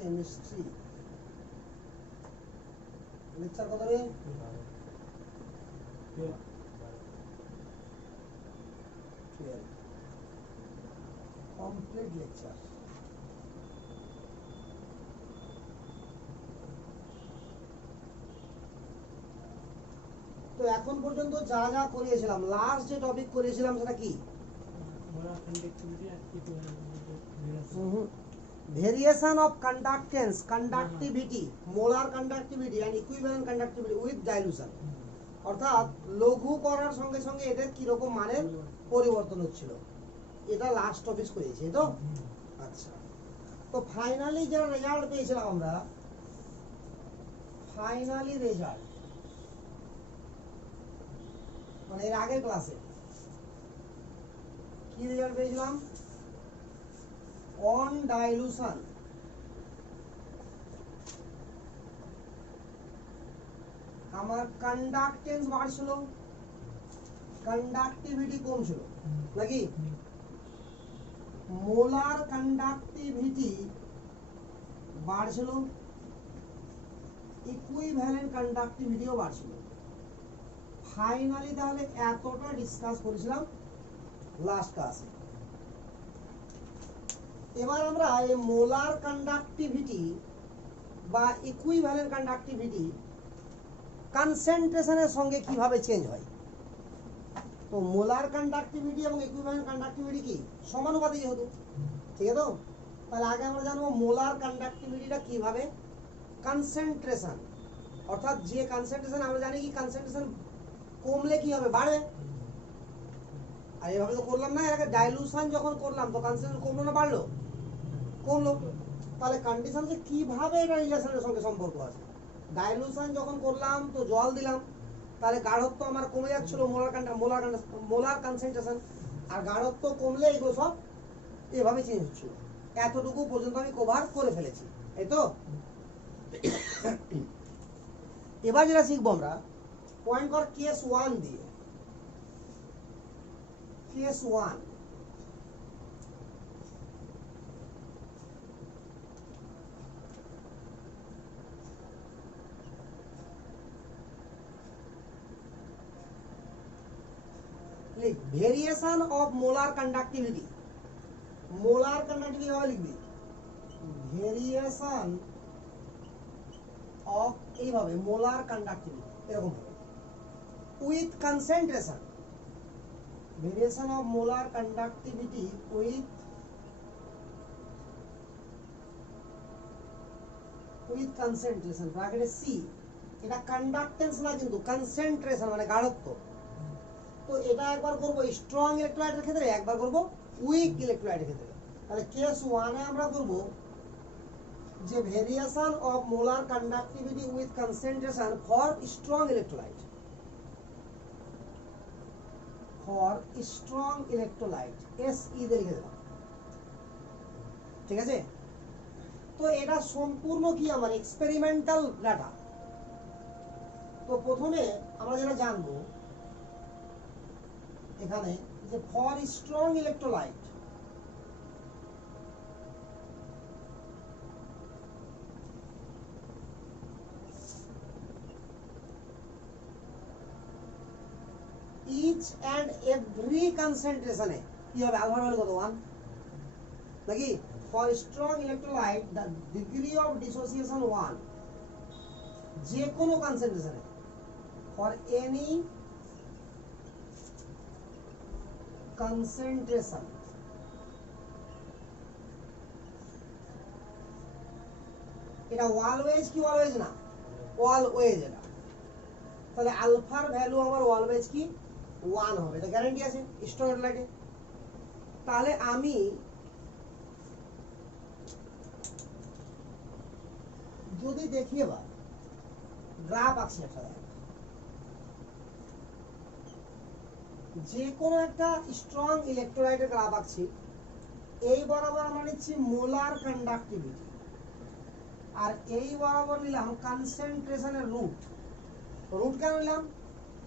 Chemistry lecture কত রে? Complete lecture. তো এখন পর্যন্ত যা যা করিয়েছিলাম, লাস্ট যে টপিক করিয়েছিলাম সেটা কি? Variation of conductance, conductivity, molar conductivity and equivalent conductivity with dilution. অর্থাৎ লঘু করার সঙ্গে সঙ্গে এদের কি রকম মানের পরিবর্তন হচ্ছিল, এটা লাস্ট টপিক করেছি তো। আচ্ছা, তো ফাইনালি যে রেজাল্ট পেয়েছিলাম আমরা, ফাইনালি রেজাল্ট মানে এর আগের ক্লাসে কি রেজাল্ট পেয়েছিলাম? অন ডাইলুশন আমার কন্ডাক্টেন্স বাড়ছিল, কন্ডাক্টিভিটি কমছিল নাকি? মোলার কন্ডাক্টিভিটি বাড়ছিল, ইকুইভ্যালেন্ট কন্ডাক্টিভিটিও বাড়ছিল। ফাইনালি তাহলে এতটা ডিসকাস করেছিলাম লাস্ট ক্লাসে। এবার আমরা এই মোলার কন্ডাক্টিভিটি বা ইকুইভ্যালেন্ট কন্ডাক্টিভিটি কনসেন্ট্রেশনের সঙ্গে কিভাবে চেঞ্জ হয়। তো মোলার কন্ডাক্টিভিটি এবং ইকুইভ্যালেন্ট কন্ডাক্টিভিটি কি সমানুপাতি যেহেতু, ঠিক আছে? তো তাহলে আগে আমরা জানবো মোলার কন্ডাক্টিভিটিটা কিভাবে কনসেন্ট্রেশন, অর্থাৎ যে কনসেন্ট্রেশন আমরা জানি কি কনসেন্ট্রেশন কমলে কি হবে, বাড়বে। আর এভাবে তো করলাম না, এর আগে ডাইলুশন যখন করলাম তো কনসেন্ট্রেশন কমলো না বাড়লো? কমলো। তাহলে কন্ডিশন যে কিভাবে এটা রিলেশনের সঙ্গে সম্পর্ক আছে। ডাইলুশন যখন করলাম তো জল দিলাম, তাহলে গাঢ়ত্ব আমার কমে যাচ্ছিল, মোলার কনসেন্ট্রেশন, আর গাঢ়ত্ব কমলে এগুলো সব এভাবে চেঞ্জ হচ্ছিল। এতটুকু পর্যন্ত আমি কভার করে ফেলেছি, এই তো। এবার যেটা শিখবো আমরা, পয়েন্ট কর কেস 1 দিয়ে। Case 1 variation of molar conductivity. Molar conductivity কিভাবে লিখবি? ভেরিয়েশন অফ, এইভাবে মোলার কন্ডাক্টিভিটি এরকম হবে, with concentration. Variation of molar conductivity with concentration, ব্র্যাকেটে সি। এটা কন্ডাক্টেন্স না কিন্তু কনসেন্ট্রেশন মানে গাঢ়ত্ব। তো এটা একবার করব স্ট্রং ইলেকট্রোলাইটের ক্ষেত্রে, একবার করব উইক ইলেকট্রোলাইটের ক্ষেত্রে। তাহলে কেস 1 এ আমরা করব যে variation of molar conductivity with concentration for strong electrolyte, for strong electrolyte, SE দিয়ে লিখে দিলাম, ঠিক আছে? তো এটা সম্পূর্ণ কি আমার এক্সপেরিমেন্টাল ডাটা। তো প্রথমে আমরা যেটা জানবো এখানে যে for strong electrolyte, each and every কনসেন্ট্রেশনে কি হবে? আলফা ভ্যালু কত? 1 নাকি? For strong electrolyte the degree of dissociation 1, যে কোনো কনসেন্ট্রেশনে, ফর এনি কনসেন্ট্রেশন। এটা অলওয়েজ কি অলওয়েজ না? অলওয়েজ এটা। তাহলে আলফার ভ্যালু আমার অলওয়েজ কি 1 হবে, এটা গ্যারান্টি আছে স্ট্রং ইলেকট্রোলাইটে। তাহলে আমি যদি দেখি এবার গ্রাফ আঁকছি একটা, যে কোনো একটা স্ট্রং ইলেকট্রোলাইটের গ্রাফ আঁকছি, এই বরাবর আমরা নিচ্ছি মোলার কন্ডাক্টিভিটি, আর এই বরাবর নিলাম কনসেন্ট্রেশনের রুট। রুট কেন নিলাম?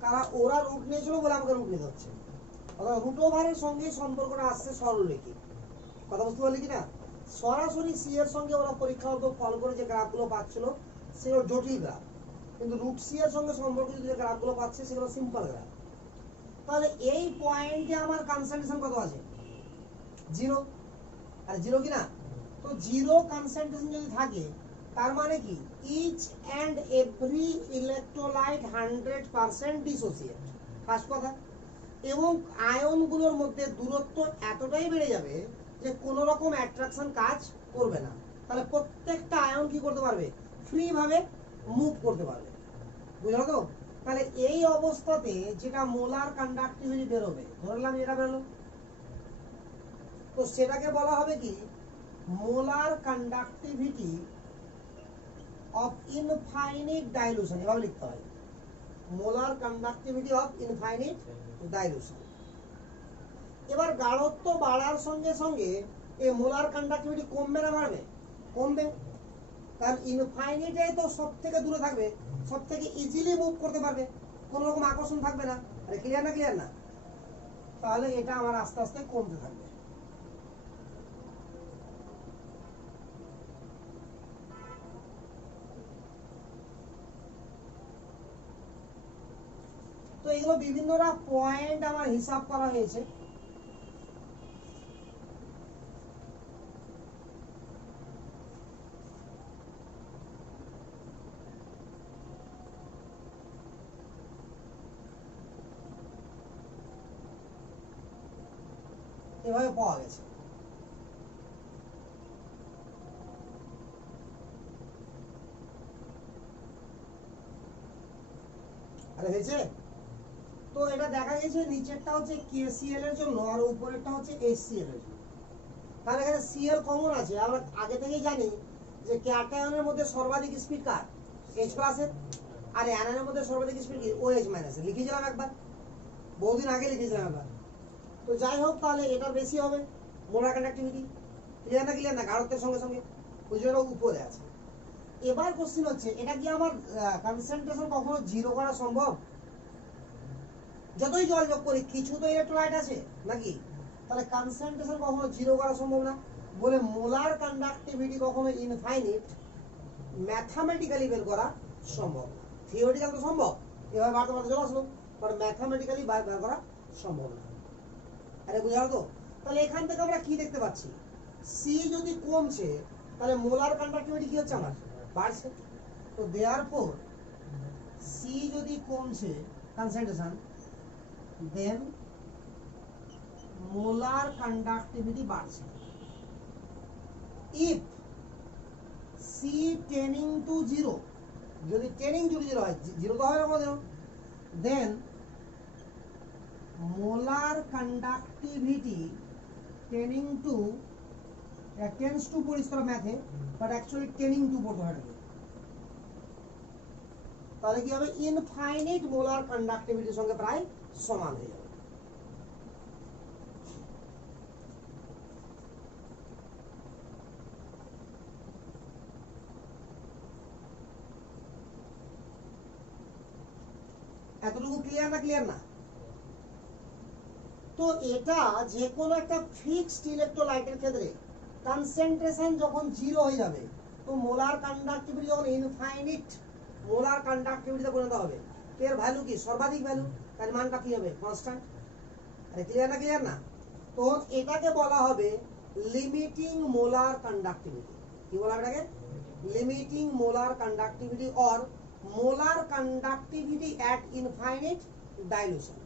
কারণ ওরা রুট নিয়েছিল বলে আমাকে রুট নিতে হচ্ছে। অর্থাৎ রুট ওভারের সঙ্গে সম্পর্কটা আসছে সরলরেখে। কথা বুঝতে পারলি কিনা? সরাসরি সি এর সঙ্গে ওরা পরীক্ষাগত ফল করে যে গ্রাফগুলো পাচ্ছিল সেগুলো জটিল গ্রাফ, কিন্তু রুট সি এর সঙ্গে সম্পর্কিত যে গ্রাফগুলো পাচ্ছে সেগুলো সিম্পল গ্রাফ। তাহলে এই পয়েন্টে আমার কনসেন্ট্রেশন কত আছে? 0। আর 0 কি না? তো 0 কনসেন্ট্রেশন যদি থাকে তার মানে কি each and every electrolyte 100% dissociate, first কথা। এবং আয়নগুলোর মধ্যে দূরত্ব এতটাই বেড়ে যাবে যে কোনো রকম অ্যাট্রাকশন কাজ করবে না। তাহলে প্রত্যেকটা আয়ন কি করতে পারবে? ফ্রি ভাবে মুভ করতে পারবে। বুঝলো তো? তাহলে এই অবস্থাতে যেটা মোলার কন্ডাক্টিভিটি বেরোবে, ধরলাম যেটা বেরোলো, তো সেটাকে বলা হবে কি molar conductivity of infinite dilution. এভাবে লিখতে হয়, molar conductivity of infinite dilution. এবার গাঢ়ত্ব বাড়ার সঙ্গে সঙ্গে এই মোলার কন্ডাক্টিভিটি কমবে না বাড়বে? কমবে, কারণ ইনফাইনিটে তো সব থেকে দূরে থাকবে, সব থেকে ইজিলি মুভ করতে পারবে, কোনো রকম আকর্ষণ থাকবে না। আরে ক্লিয়ার না? ক্লিয়ার না? তাহলে এটা আমার আস্তে আস্তে কমতে থাকবে। তো এগুলো বিভিন্নরা পয়েন্ট আমার হিসাব করা হয়েছে। এভাবে পাওয়া গেছে। আরে হয়েছে তো? এটা দেখা গেছে নিচেরটা হচ্ছে KCl এর জন্য আর উপরেরটা হচ্ছে HCl এর জন্য। তাহলে এখানে Cl কমন আছে। আমরা আগে থেকেই জানি যে ক্যাটায়নের মধ্যে সর্বাধিক স্পিড কার? H প্লাসের। আর অ্যানায়নের মধ্যে সর্বাধিক স্পিড কি? OH মাইনাসের। লিখেছিলাম একবার, বহুদিন আগে লিখেছিলাম একবার। তো যাই হোক, তাহলে এটার বেশি হবে মোলার কন্ডাক্টিভিটি। ক্লিয়ার না? ক্লিয়ার না? গাঢ়ত্বের সঙ্গে সঙ্গে ওই জন্য উপরে আছে। এবার কোশ্চেন হচ্ছে, এটা কি আমার কনসেন্ট্রেশন কখনো 0 করা সম্ভব? যতই জল যোগ করি কিছু তো ইলেকট্রোলাইট আছে নাকি? তাহলে কনসেন্ট্রেশন কখনো 0 করা সম্ভব না। বলে মোলার কন্ডাক্টিভিটি কখনো ইনফাইনিট ম্যাথামেটিক্যালি বের করা সম্ভব না। থিওরিটিক্যাল তো সম্ভব, এবার বাড়তে বাড়তে চলে আসলো, বাট ম্যাথামেটিক্যালি বের করা সম্ভব না। আরে বুঝালো তো? তাহলে এখান থেকে আমরা কি দেখতে পাচ্ছি? সি যদি কমছে তাহলে মোলার কন্ডাক্টিভিটি কি হচ্ছে? আমার বাড়ছে। তো দেয়ারফর সি যদি কমছে কনসেন্ট্রেশন, দেন মোলার কন্ডাক্টিভিটি বাড়ছে। ইফ সি টেনিং টু 0, যদি টেনিং টু 0 হয়, 0 তো হবে না কোনোদিনও, দেন মোলার কন্ডাক্টিভিটি টেনিং টু, টেন্স টু পরিষ্কার ম্যাথে, বাট অ্যাকচুয়ালি টেনিং টু পড়তে হয়। তাহলে কি হবে? ইনফাইনিট মোলার কন্ডাক্টিভিটির সঙ্গে প্রায় সমান হয়ে যাবে। এতটুকু ক্লিয়ার না? ক্লিয়ার না? তো এটা যে কোনো একটা ফিক্সড ইলেকট্রোলাইটের ক্ষেত্রে কনসেন্ট্রেশন যখন 0 হয়ে যাবে, তো মোলার কন্ডাক্টিভিটি যখন ইনফাইনিট মোলার কন্ডাক্টিভিটিতে পরিণত হবে, এর ভ্যালু কি? সর্বাধিক ভ্যালু, তার মানটা কি হবে? কনস্ট্যান্ট। আরে ক্লিয়ার না? ক্লিয়ার না? তো এটাকে বলা হবে লিমিটিং মোলার কন্ডাক্টিভিটি। কি বলা হবে এটাকে? Limiting molar conductivity or molar conductivity at infinite dilution.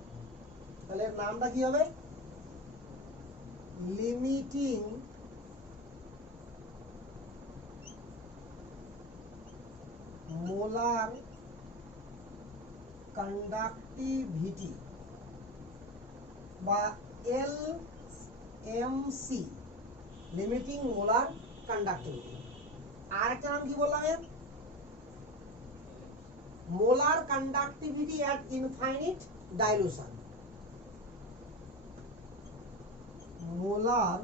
তাহলে এর নামটা কি হবে? লিমিটিং মোলার কন্ডাক্টিভিটি বা LMC, লিমিটিং মোলার কন্ডাক্টিভিটি। আর একটা নাম কি বললাম এর? Molar conductivity at infinite dilution. Molar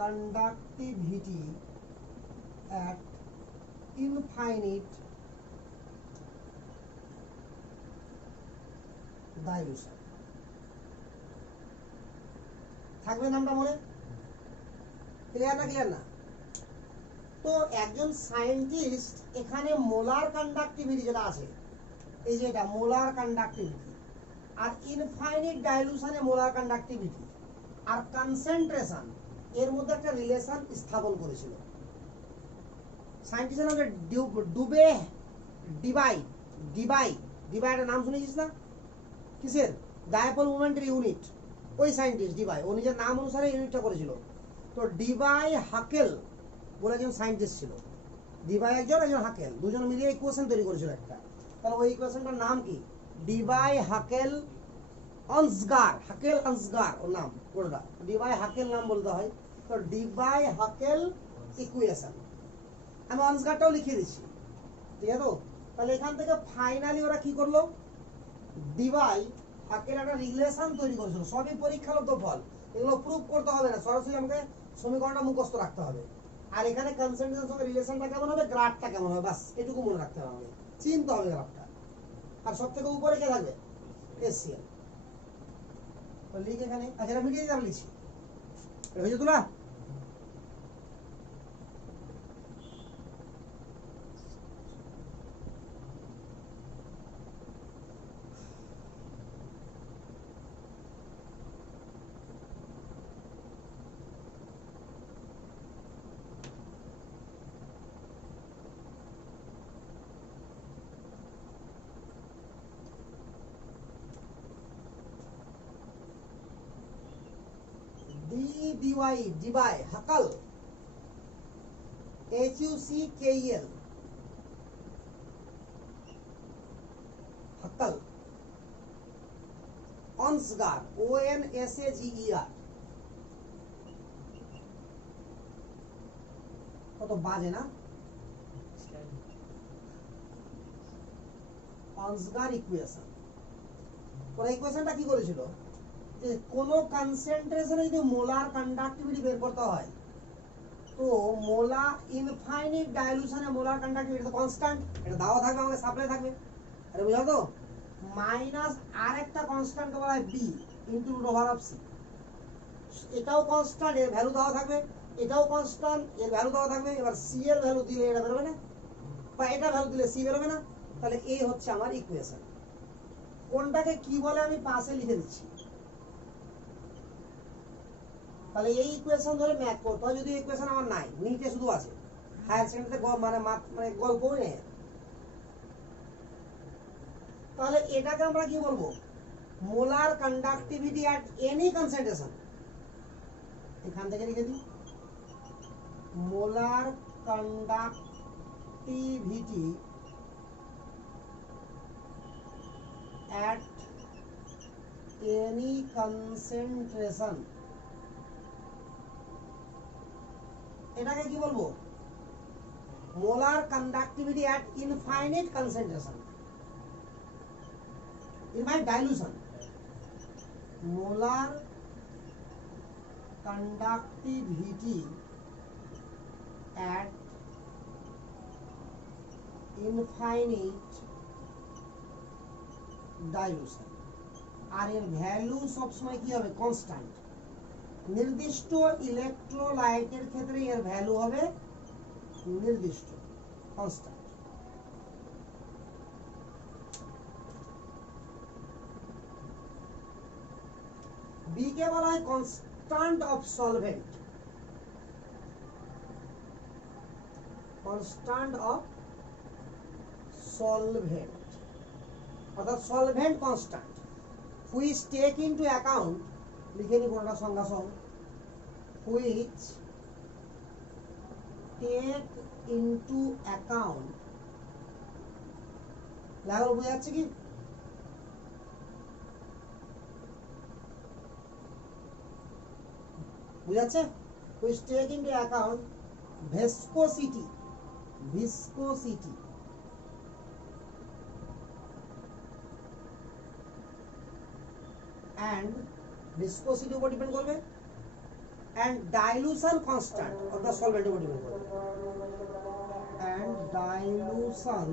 conductivity at infinite dilution। থাকবে নামটা মনে? ক্লিয়ার না ক্লিয়ার না? তো একজন সায়েন্টিস্ট এখানে মোলার কন্ডাক্টিভিটি যেটা আছে, এই যে এটা মোলার কন্ডাক্টিভিটি, আর ইনফাইনাইট ডাইলুশনে মোলার কন্ডাক্টিভিটি আর কনসেন্ট্রেশন এর মধ্যে একটা রিলেশন স্থাপন করেছিল। সায়েন্টিস্টের নাম ডুবে ডিবাই। ডিবাইয়ের নাম শুনেছিস না? কিসের? ডায়াপোল মোমেন্টের ইউনিট। ওই সায়েন্টিস্ট ডিবাই, ও নিজের নাম অনুসারে ইউনিটটা করেছিল। তো ডিবাই হাকেল বলে একজন সায়েন্টিস্ট ছিল। ডিবাই একজন হাকেল, দুজন মিলিয়ে ইকুয়েশন তৈরি করেছিল একটা। তাহলে ওই ইকুয়েশনটার নাম কি? ডিবাই হাকেল আনসগার। হাকেল আনসগার ওর নাম পুরোটা। ডিবাই হাকেল নাম বলতে হয়। তো ডিবাই হাকেল ইকুয়েশন, আমি আনসগারটাও লিখে দিচ্ছি, ঠিক আছে? তো তাহলে এখান থেকে ফাইনালি ওরা কি করলো? ডিবাই হাকেল একটা রিলেশন তৈরি করেছিল। সবই পরীক্ষালব্ধ ফল, এগুলো প্রুফ করতে হবে না, সরাসরি আমাকে সমীকরণটা মুখস্থ রাখতে হবে। আর এখানে কনসেন্ট্রেশন সঙ্গে রিলেশনটা কেমন হবে, গ্রাফটা কেমন হবে, বাস এটুকু মনে রাখতে হবে, আমাকে চিনতে হবে গ্রাফটা। আর সব থেকে উপরে কে থাকবে? এসিএল। তো লিখ এখানে, আচ্ছা এটা মিটিয়ে দিতে লিখছি, হয়েছে তোলা? ডিবাই হাকাল HUCKEL হাকাল অনসগার ONSAGER। কত বাজে না? অনসগার ইকুয়েশন। ওরা ইকুয়েশনটা কি করেছিল? যে কোনো কনসেন্ট্রেশনে যদি মোলার কন্ডাক্টিভিটি বের করতে হয়, তো মোলা ইনফাইনাইট ডাইলুশনে মোলার কন্ডাক্টিভিটি তো কনস্ট্যান্ট, এটা দাও থাকবে, আমাকে সাপ্লাই থাকবে, আরে বুঝাও তো? মাইনাস আর একটা কনস্ট্যান্ট বলা হয় B into root over of C. এটাও কনস্ট্যান্ট, এর ভ্যালু দেওয়া থাকবে, এটাও কনস্ট্যান্ট, এর ভ্যালু দেওয়া থাকবে। এবার সি এর ভ্যালু দিলে এটা বেরোবে না, বা এটা ভ্যালু দিলে সি বেরোবে না। তাহলে এই হচ্ছে আমার ইকুয়েশন। কোনটাকে কি বলে আমি পাশে লিখে দিচ্ছি। তাহলে এই ইকুয়েশন ধরে ম্যাথ করতে হয়। যদি ইকুয়েশন আমার নাই, নিচে শুধু আছে, হায়ার সেকেন্ডারিতে মানে গল্পই নেই। তাহলে এটাকে আমরা কি বলবো? Molar conductivity at any concentration. এখান থেকে লিখে দিই, molar conductivity at any concentration. এটাকে কি বলবো? Molar conductivity at infinite concentration, infinite dilution. Molar conductivity at infinite dilution। আর এর ভ্যালু সবসময় কি হবে? কনস্ট্যান্ট। নির্দিষ্ট ইলেকট্রোলাইটের ক্ষেত্রে এর ভ্যালু হবে নির্দিষ্ট, কনস্ট্যান্ট। বি কে বলা হয় constant of solvent. Constant of solvent অর্থাৎ solvent constant which take into account, লিখে নি কোনটা সংজ্ঞা সহ, হুইচ টেক ইনটু অ্যাকাউন্ট। লাগলো, বোঝা যাচ্ছে কি? বুঝাচ্ছে? Which take into account viscosity and viscosity উপর ডিপেন্ড করবে, and dilution constant of the solvent উপর ডিপেন্ড করবে, and dilution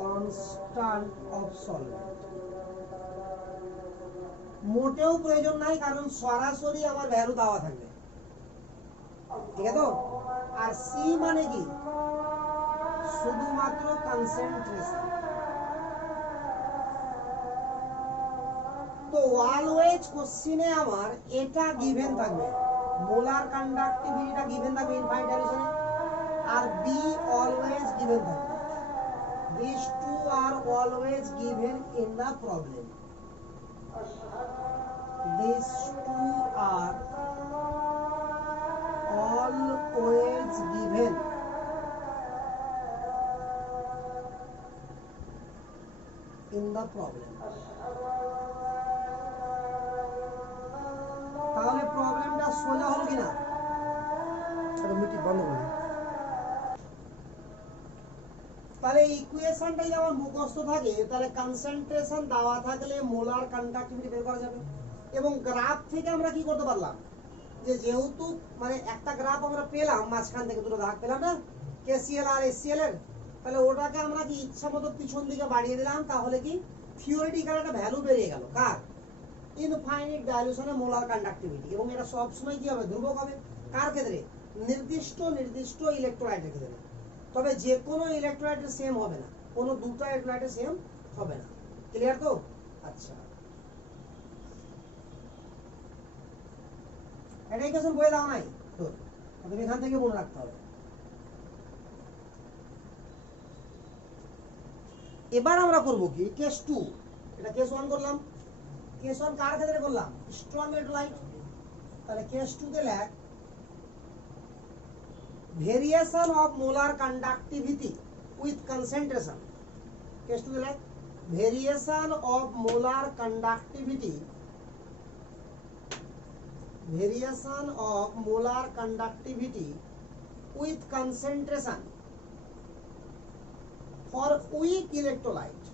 constant of solvent মোটেও প্রয়োজন নাই, কারণ সরাসরি আমার ভ্যালু দেওয়া থাকবে, ঠিক আছে তো। আর সি মানে কি, শুধুমাত্র কনসেন্ট্রেশন। তো অলওয়েজ কোশ্চিনে আমার এটা গিভেন থাকবে, মোলার কন্ডাক্টিভিটিটা গিভেন থাকবে ইনফাইনাইট ডাইলেশনে, আর বি অলওয়েজ গিভেন থাকবে। These two are always given in the problem. These two are always given in the problem. তাহলে প্রবলেমটা সোজা হলো কিনা? মিটি বন্ধ করে দিই। তাহলে ইকুয়েশনটা যদি আমার মুখস্থ থাকে, তাহলে কনসেন্ট্রেশন দেওয়া থাকলে মোলার কন্ডাক্টিভিটি বের করা যাবে। এবং গ্রাফ থেকে আমরা কি করতে পারলাম, যে যেহেতু মানে একটা গ্রাফ আমরা পেলাম, মাঝখান থেকে দুটো দাগ পেলাম না, কেসিএল আর এসসিএল এর, তাহলে ওটাকে আমরা কি ইচ্ছা মতো পিছন দিকে বাড়িয়ে দিলাম, তাহলে কি থিওরিটিক্যাল একটা ভ্যালু বেরিয়ে গেল কার, ইনফাইনাইট ডাইলিউশনে মোলার কন্ডাক্টিভিটি। এবং এটা সবসময় কি হবে, ধ্রুবক হবে। কার ক্ষেত্রে, নির্দিষ্ট ইলেকট্রোলাইটের ক্ষেত্রে। তবে যে কোনো ইলেকট্রোলাইটের সেম হবে না, কোনো দুটো ইলেকট্রোলাইটের সেম হবে না। ক্লিয়ার তো? আচ্ছা, এটা ইকুয়েশন বলে দাও নাই তো, তুমি এখান থেকে মনে রাখতে হবে। এবার আমরা করব কি, কেস 2, এটা কেস 1 করলাম, কেস 1 কার ক্ষেত্রে করলাম, স্ট্রং ইলেকট্রোলাইট। তাহলে কেস 2 তে লেখ variation of molar conductivity with concentration. Case 2 তে লেখ variation of molar conductivity with concentration for weak electrolyte.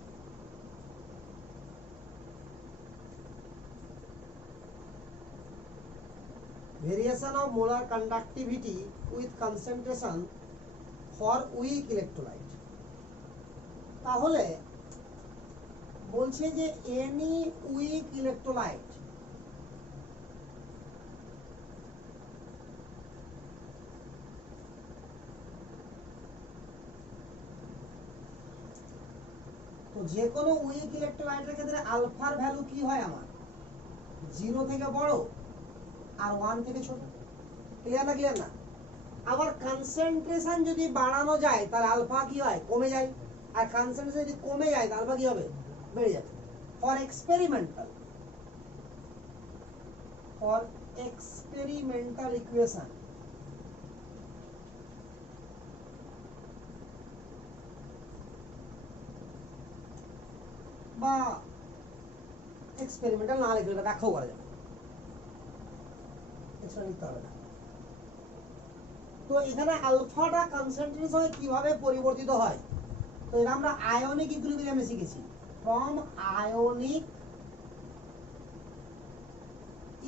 Variation of molar conductivity with concentration for weak electrolyte. তাহলে বলছে যে any weak electrolyte তো যে কোনো উইক ইলেকট্রোলাইটের ক্ষেত্রে আলফার ভ্যালু কি হয়, আমার 0 থেকে বড় আর 1 থেকে ছোট। ক্লিয়ার না? ক্লিয়ার না? আবার কনসেন্ট্রেশন যদি বাড়ানো যায় তাহলে আলফা কি হয়, কমে যায়। আর কনসেন্ট্রেশন যদি কমে যায় তাহলে আলফা কি হবে, বেড়ে যাবে। ফর এক্সপেরিমেন্টাল ইকুয়েশন বা এক্সপেরিমেন্টাল না লিখলে এটা ব্যাখ্যাও করা যাবে, এক্সপেরিমেন্ট লিখতে হবে না। তো এখানে আলফাটা কনসেন্ট্রেশন কিভাবে পরিবর্তিত হয়, তো এটা আমরা আয়নিক ইকুইলিব্রিয়ামে শিখেছি। ফ্রম আয়নিক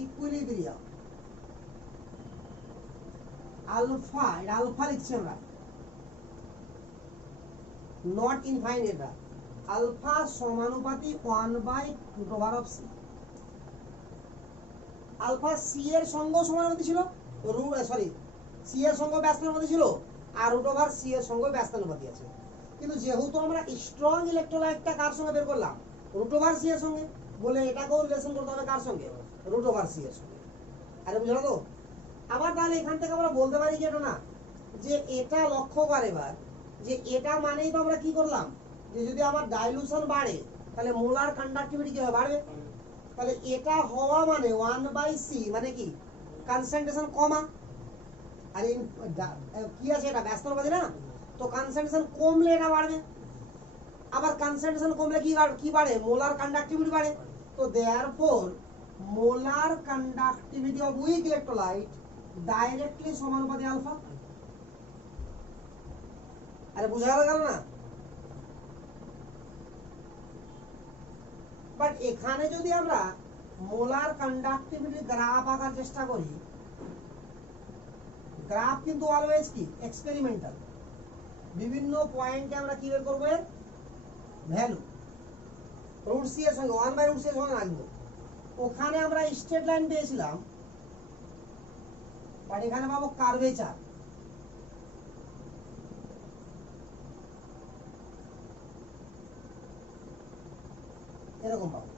ইকুইলিব্রিয়াম আলফা, এটা আলফা লিখছি আমরা, নট ইনফাইনাইট। আলফা সমানুপাতি 1/√c। আলফা সি এর সঙ্গ সমানুপাতি ছিল, সি এর সঙ্গ ব্যস্তানুপাতি ছিল, আর √c এর সঙ্গ ব্যস্তানুপাতি আছে। কিন্তু যেহেতু আমরা স্ট্রং ইলেকট্রোলাইটটা কার সঙ্গে বের করলাম, √c এর সঙ্গে, বলে এটাকেও রিলেশন করতে হবে কার সঙ্গে, √c এর সঙ্গে। আরে বুঝলো তো? আবার তাহলে এখান থেকে আমরা বলতে পারি কি, এটা না যে এটা লক্ষ্য করে এবার, যে এটা মানেই তো আমরা কি করলাম, যে যদি আমার ডাইলুশন বাড়ে তাহলে মোলার কন্ডাক্টিভিটি কি হবে, বাড়বে। তাহলে এটা হওয়া মানে 1/c মানে কি, কনসেন্ট্রেশন কমা। আর কি আছে, এটা ব্যস্তানুপাতি না, তো কনসেন্ট্রেশন কমলে এটা বাড়বে। আবার কনসেন্ট্রেশন কমলে কি বাড়ে, মোলার কন্ডাক্টিভিটি বাড়ে। তো therefore molar conductivity of weak electrolyte directly সমানুপাতি আলফা। আরে বুঝা গেল না? বাট এখানে যদি আমরা মোলার কন্ডাক্টিভিটি গ্রাফ আঁকার চেষ্টা করি, গ্রাফ কিন্তু অলওয়েজ কি এক্সপেরিমেন্টাল। বিভিন্ন পয়েন্টে আমরা কি বের করবো এর ভ্যালু, রুট সি এর সঙ্গে 1/√c এর সঙ্গে রাখবো। ওখানে আমরা স্ট্রেট লাইন পেয়েছিলাম, বাট এখানে পাবো কার্ভেচার। এরকম পাবো।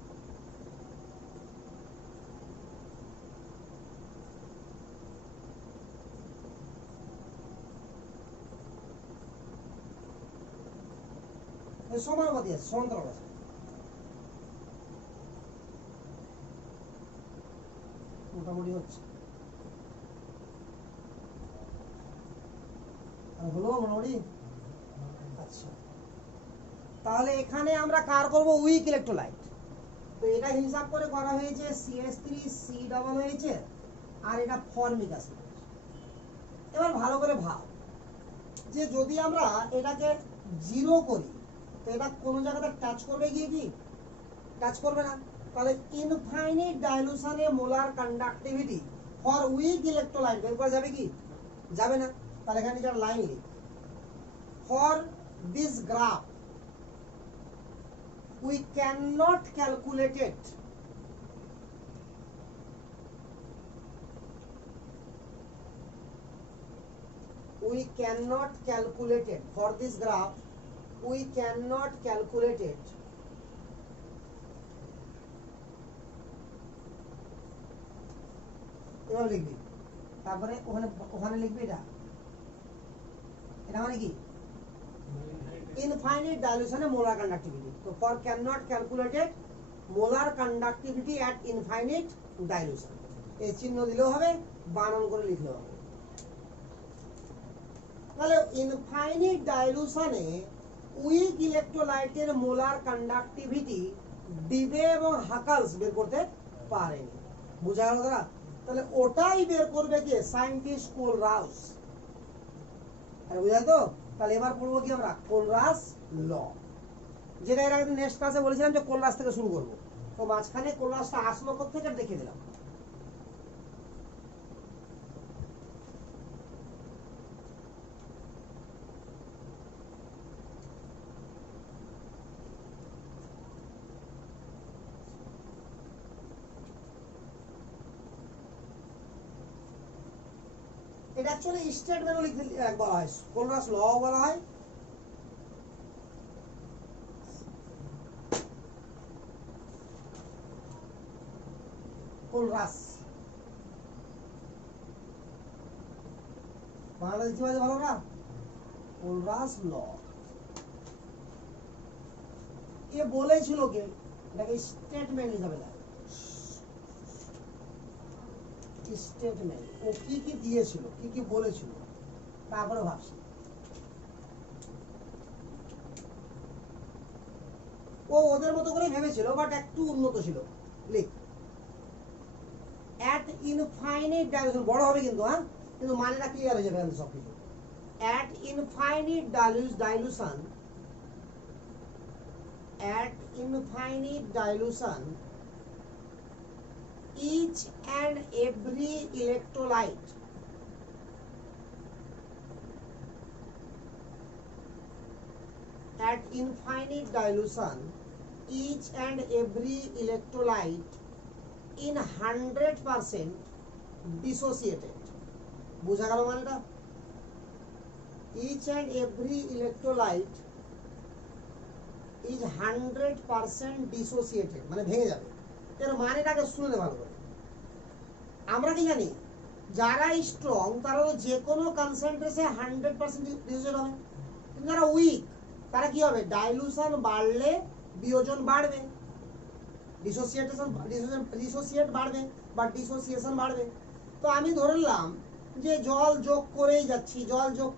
সমানুপাতি আছে, সমান্তরাল আছে। মোটামুটি হচ্ছে, হলো মোটামুটি। আচ্ছা, তাহলে এখানে আমরা কার করবো উইক ইলেকট্রোলাইট। তো এটা হিসাব করে করা হয়েছে CH3C ডাবল হয়েছে, আর এটা ফর্মিক অ্যাসিড। এবার ভালো করে ভাব যে যদি আমরা এটাকে 0 করি তো এটা কোন জায়গাতে টাচ করবে গিয়ে কি টাচ করবে না। তাহলে ইনফাইনাইট ডাইলুশনে molar conductivity for weak electrolyte বের করা যাবে কি যাবে না। তাহলে এখানে একটা লাইন লিখ, for this graph we cannot calculate it we cannot calculate it for this graph we cannot calculate it এবার লিখবি, তারপরে ওখানে ওখানে লিখবি এটা এটা মানে কি infinite dilution of molar conductivity. So for cannot calculated molar conductivity at infinite dilution. এই চিহ্ন দিলেও হবে, বানান করে লিখলেও হবে। তাহলে ইনফাইনাইট ডাইলুশনে উইক ইলেকট্রোলাইটের মোলার কন্ডাক্টিভিটি ডিবে এবং হাকালস বের করতে পারেনি। বুঝা গেল দাদা? তাহলে ওটাই বের করবে কে? সায়েন্টিস্ট কোলরাস। আরে বুঝা তো? তাহলে এবার পড়বো কি আমরা কোলরাস ল, যেটা এর আগে নেক্সট ক্লাসে বলেছিলাম যে কোলরাস থেকে শুরু করবো। তো মাঝখানে কোলরাসটা আসলো কোত্থেকে দেখিয়ে দিলাম। এটা অ্যাকচুয়ালি স্টেটমেন্টও লিখতে বলা হয়, কোলরাস ল বলা হয়। কোলরাস বাংলা দেখতে পাচ্ছি ভালো না? কোলরাস ল এ বলেছিল কে? এটাকে স্টেটমেন্ট হিসাবে লাগে। স্টেটমেন্ট ও কি কি দিয়েছিল, কি কি বলেছিল, তারপরে ভাবছি। ও ওদের মতো করে ভেবেছিল, বাট একটু উন্নত ছিল। লিখ, at infinite dilution, বড় হবে কিন্তু, হ্যাঁ, কিন্তু মানেটা ক্লিয়ার হয়ে যাবে সব কিছু। at infinite dilution at infinite dilution each and every electrolyte at infinite dilution each and every electrolyte in 100% dissociated. বুঝা গেল মানেটা? each and every electrolyte is 100% dissociated, মানে ভেঙে যাবে। এর মানেটাকে শুনে ভালো করে। আমরা কি জানি, যারা স্ট্রং তারা তো যে কোনো কনসেন্ট্রেশনে 100% ডিসোসিয়েট হবে, কিন্তু যারা উইক তারা কি হবে? ডাইলুশন বাড়লে বিয়োজন বাড়বে, ডিসোসিয়েট বাড়বে বা ডিসোসিয়েশন বাড়বে। তো আমি ধরলাম যে জল যোগ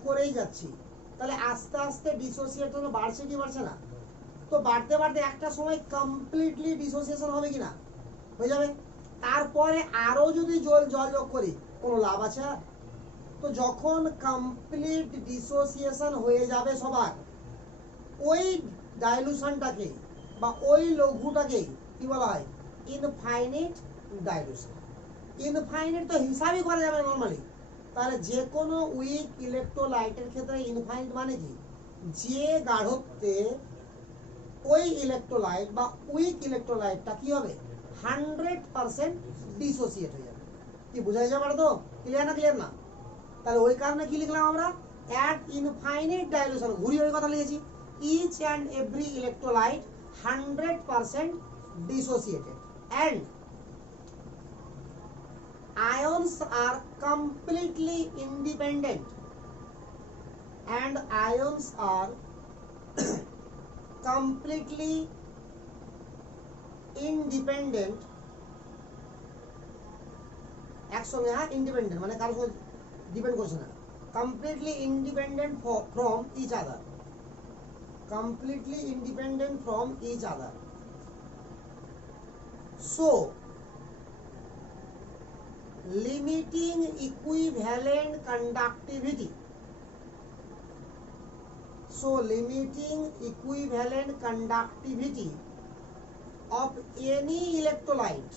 করেই যাচ্ছি, তাহলে আস্তে আস্তে ডিসোসিয়েশন বাড়ছে কি বাড়ছে না? তো বাড়তে বাড়তে একটা সময় কমপ্লিটলি ডিসোসিয়েশন হবে কিনা? হয়ে যাবে। তারপরে আরো যদি জল যোগ করি, কোনো লাভ আছে? তো যখন কমপ্লিট ডিসোসিয়েশন হয়ে যাবে সবার, ওই ডাইলুশনটাকে বা ওই লঘুটাকে কি বলা হয়? Infinite dilution. ইনফাইনাইট তো হিসাবই করা যাবে নরমালি। তাহলে যে কোনো উইক ইলেকট্রোলাইটের ক্ষেত্রে ইনফাইনাইট মানে কি? যে গাঢ়ত্বে ওই ইলেকট্রোলাইট বা উইক ইলেকট্রোলাইটটা কি হবে 100% ডিসোসিয়েট হয়ে যাবে। কি বোঝা যাবে তো? ক্লিয়ার না? ক্লিয়ার না? তাহলে ওই কারণে কি লিখলাম আমরা, অ্যাট ইনফাইনাইট ডাইলুশন, ঘুরি ওই কথা লিখেছি, each and every electrolyte 100% dissociated and ions are completely independent and ions are completely independent একসঙ্গে, হ্যাঁ ইন্ডিপেন্ডেন্ট মানে কারোর সাথে ডিপেন্ড করছে না, completely independent from each other, completely independent from each other. So limiting equivalent conductivity, so limiting equivalent conductivity of any electrolyte,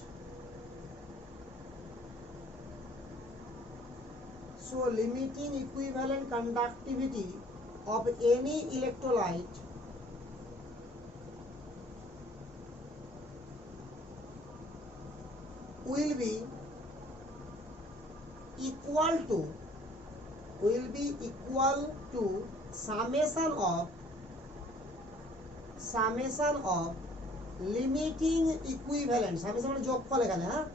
so limiting equivalent conductivity of any electrolyte will be equal to summation of limiting equivalent, summation মানে যোগফল এখানে, হ্যাঁ,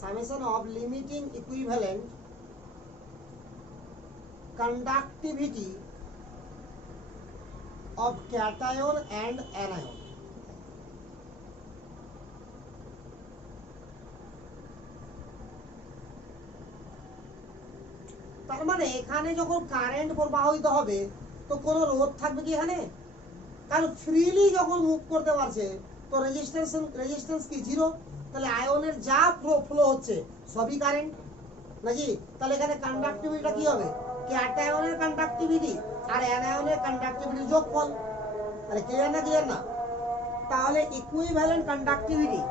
summation of limiting equivalent conductivity of cation and anion. তার মানে এখানে যখন current প্রবাহিত হবে তো কোনো রোধ থাকবে কি এখানে? কারণ ফ্রিলি যখন মুভ করতে পারছে তো রেজিস্ট্যান্স কি জিরো, তাহলে আয়নের যা ফ্লো হচ্ছে সবই কারেন্ট নাকি? তাহলে এখানে কন্ডাক্টিভিটিটা কি হবে, ক্যাটায়নের কন্ডাক্টিভিটি আর অ্যানায়নের কন্ডাক্টিভিটির যোগফল। তাহলে ক্লিয়ার না? ক্লিয়ার না? তাহলে ইকুইভ্যালেন্ট কন্ডাক্টিভিটি,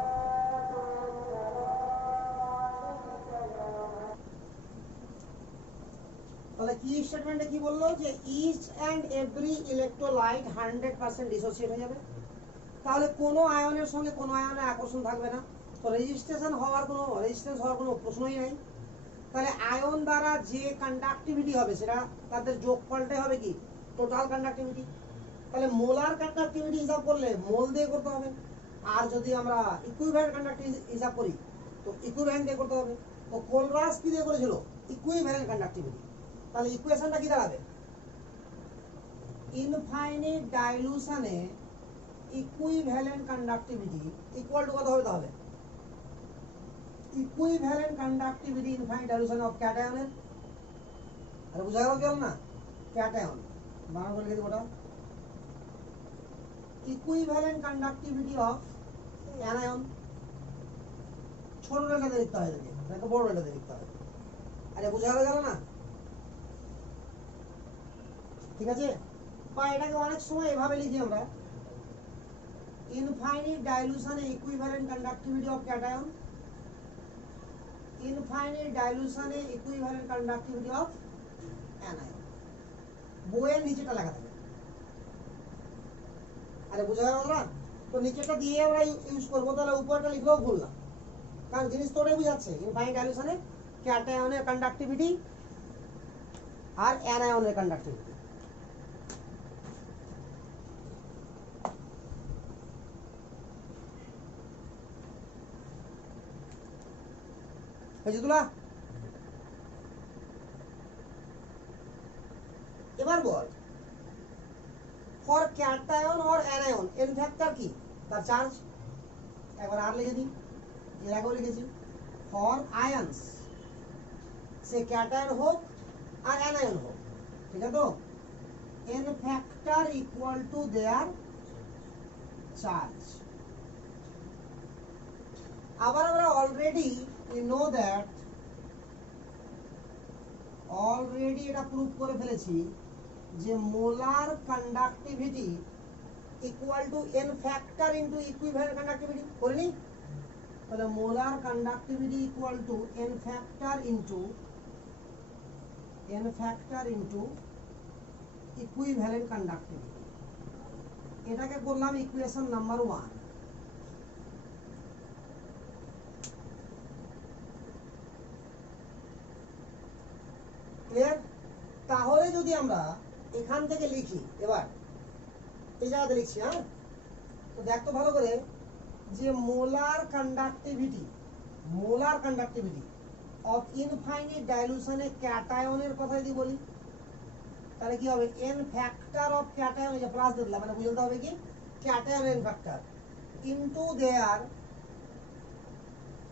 তাহলে কি স্টেটমেন্টে কি বললো যে each and every electrolyte 100% dissociate হয়ে যাবে। তাহলে কোনো আয়নের সঙ্গে কোনো আয়নের আকর্ষণ থাকবে না, তো রেজিস্ট্যান্স হওয়ার কোনো প্রশ্নই নাই। তাহলে আয়ন দ্বারা যে কন্ডাক্টিভিটি হবে সেটা তাদের যোগফলটাই হবে কি টোটাল কন্ডাক্টিভিটি। তাহলে মোলার কন্ডাক্টিভিটি হিসাব করলে মোল দিয়ে করতে হবে, আর যদি আমরা ইকুইভ্যালেন্ট কন্ডাক্টিভিটি হিসাব করি তো ইকুইভ্যালেন্ট দিয়ে করতে হবে। তো কোলরাস কি দিয়ে করেছিল, ইকুইভ্যালেন্ট কন্ডাক্টিভিটি। তাহলে ইকুয়েশনটা কি দাঁড়াবে, ইনফাইনাইট ডাইলুশনে ইকুইভ্যালেন্ট কন্ডাক্টিভিটি ইকুয়াল টু কত হবে, তাহলে equivalent conductivity infinite dilution of ক্যাটায়নের, আরে বুঝা গেল না, ক্যাটায়ন বাংলা বলে দেব ওটা, ইকুইভ্যালেন্ট কন্ডাক্টিভিটি অফ অ্যানায়ন, ছোট লেটারে লিখতে হয় এটাকে, নাকি বড় লেটারে লিখতে হয়? আরে বুঝা গেল না? ঠিক আছে, বা এটাকে অনেক সময় এভাবে লিখি আমরা, ইনফাইনাইট ডাইলুশনে equivalent conductivity of cation, infinite ডাইলুশনে ইকুইভ্যালেন্ট কন্ডাক্টিভিটি অফ অ্যানায়ন, বইয়ের নিচেটা লেখা থাকে। আরে বুঝা গেল না? তো নিচেটা দিয়ে আমরা ইউজ করবো, তাহলে উপরটা লিখলেও ভুল না, কারণ জিনিস তোরে বুঝাচ্ছে ইনফাইনাইট ডাইলুশনে ক্যাটায়নের কন্ডাক্টিভিটি আর অ্যানায়নের কন্ডাক্টিভিটি। এবার বল, for cation or anion N factor কি, তার চার্জ, একবার আর লিখে দিই, এর আগেও লিখেছি, ফর আয়ন্স সে ক্যাটায়ন হোক আর অ্যানায়ন হোক, ঠিক আছে তো, N factor equal to their charge. আবার আমরা অলরেডি নো দ্যাট, অলরেডি এটা প্রুভ করে ফেলেছি যে molar conductivity equal to N factor into equivalent conductivity, করিনি? তাহলে molar conductivity equal to N factor into equivalent conductivity, এটাকে করলাম ইকুয়েশন নাম্বার 1। ক্লিয়ার? তাহলে যদি আমরা এখান থেকে লিখি, এবার এই জায়গাতে লিখছি, হ্যাঁ, তো দেখতো ভালো করে যে মোলার কন্ডাক্টিভিটি অফ ইনফাইনাইট ডাইলুশনে ক্যাটায়নের কথা যদি বলি, তাহলে কি হবে? এন ফ্যাক্টর অফ ক্যাটায়ন, এই যে প্লাস দিলাম, মানে বুঝতে হবে কি ক্যাটায়ন এন ফ্যাক্টর ইনটু দেয়ার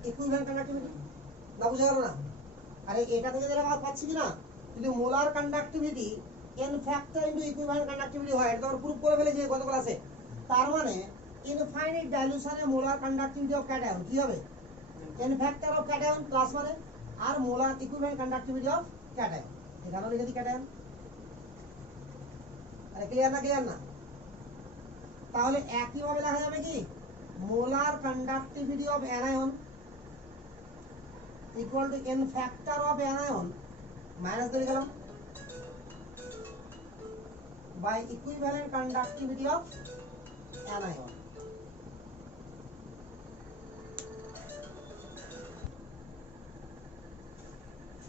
ইকুইভ্যালেন্ট কন্ডাক্টিভিটি। না বুঝা গেল না? আরে এটা থেকে তাহলে আমরা পাচ্ছি কি না, যদি molar conductivity N factor into equivalent conductivity হয়, এটা তো আমরা প্রুফ করে ফেলেছি গত ক্লাসে। তার মানে ইনফাইনাইট ডাইলুশনে মোলার কন্ডাক্টিভিটি অফ ক্যাটায়ন কি হবে? N factor of cation plus মানে আর molar equivalent conductivity of cation, এখানেও লিখে দিই ক্যাটায়ন। আরে ক্লিয়ার না? ক্লিয়ার না? তাহলে একই ভাবে লেখা যাবে কি molar conductivity of anion equal to N factor of anion minus দিয়ে গেলাম by equivalent conductivity of anion.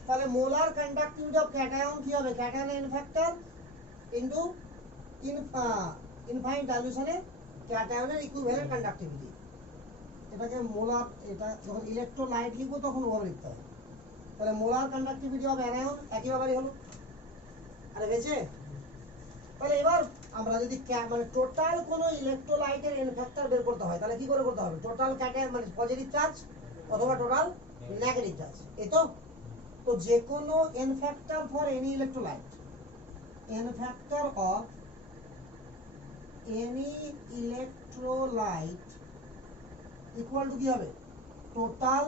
তাহলে মোলার কন্ডাক্টিভিটি অফ ক্যাটায়ন কি হবে? Cation N factor into infinite ডাইলুশনে ক্যাটায়নের ইকুইভ্যালেন্ট কন্ডাক্টিভিটি। এটাকে মোলার, এটা যখন ইলেকট্রোলাইট লিখবো তখন ওভাবে লিখতে হবে। তাহলে মোলার কন্ডাক্টিভিটি অফ অ্যানায়ন একই ব্যাপারই হলো। আরে বেঁচে? তাহলে এবার আমরা যদি মানে টোটাল কোনো ইলেকট্রোলাইটের এন ফ্যাক্টর বের করতে হয়, তাহলে কি করে করতে হবে? টোটাল ক্যাটায়ন মানে পজিটিভ চার্জ অথবা টোটাল নেগেটিভ চার্জ, এই তো। তো যে কোনো N factor for any electrolyte, N factor of any electrolyte equal to কি হবে? Total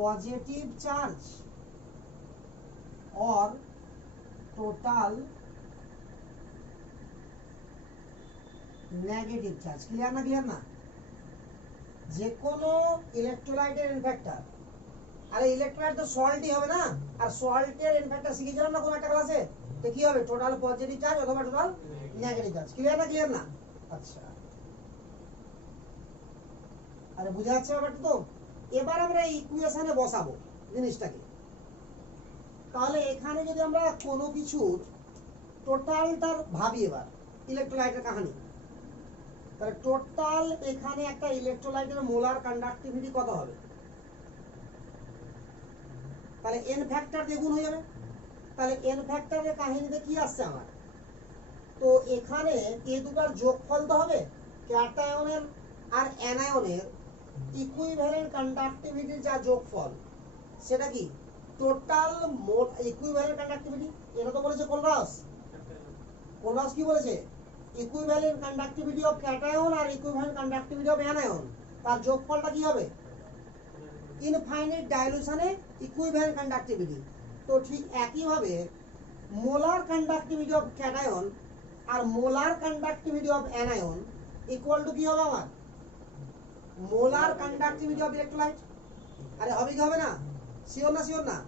positive charge or total negative charge. Clear না? ক্লিয়ার না? যে কোনো ইলেকট্রোলাইটের এন ফ্যাক্টর, আরে ইলেকট্রোলাইট তো সল্টই হবে না, আর সল্টের এন ফ্যাক্টর শিখেছিলাম না কোন একটা ক্লাসে, তো কি হবে? টোটাল পজিটিভ চার্জ অথবা টোটাল নেগেটিভ চার্জ। ক্লিয়ার না? ক্লিয়ার না? আচ্ছা, আরে বুঝা যাচ্ছে ব্যাপারটা তো? এবার আমরা এই ইকুয়েশনে বসাবো জিনিসটাকে। তাহলে এখানে যদি আমরা কোনো কিছুর টোটালটার ভাবি, এবার ইলেকট্রোলাইটের কাহিনী, তাহলে টোটাল এখানে একটা ইলেকট্রোলাইটের মোলার কন্ডাক্টিভিটি কত হবে? তাহলে এন ফ্যাক্টর দ্বিগুণ হয়ে যাবে। তাহলে এন ফ্যাক্টরের কাহিনীতে কি আসছে আমার? তো এখানে এই দুটার যোগফল তো হবে, ক্যাটায়নের আর অ্যানায়নের ইকুইভ্যালেন্ট কন্ডাক্টিভিটির যা যোগফল, সেটা কি টোটাল ইকুইভ্যালেন্ট কন্ডাক্টিভিটি। এটা তো বলেছে কোলরাস কি বলেছে? ইকুইভ্যালেন্ট কন্ডাক্টিভিটি অফ ক্যাটায়ন আর ইকুইভ্যালেন্ট কন্ডাক্টিভিটি অফ অ্যানায়ন, তার যোগফলটা কি হবে? ইনফাইনাইট ডাইলুশনে ইকুইভ্যালেন্ট কন্ডাক্টিভিটি। তো ঠিক একই ভাবে মোলার কন্ডাক্টিভিটি অফ ক্যাটায়ন আর molar conductivity of anion equal to কি হবে আমার? Molar conductivity of electrolyte. আরে হবে কি হবে না? শিওর না? শিওর না?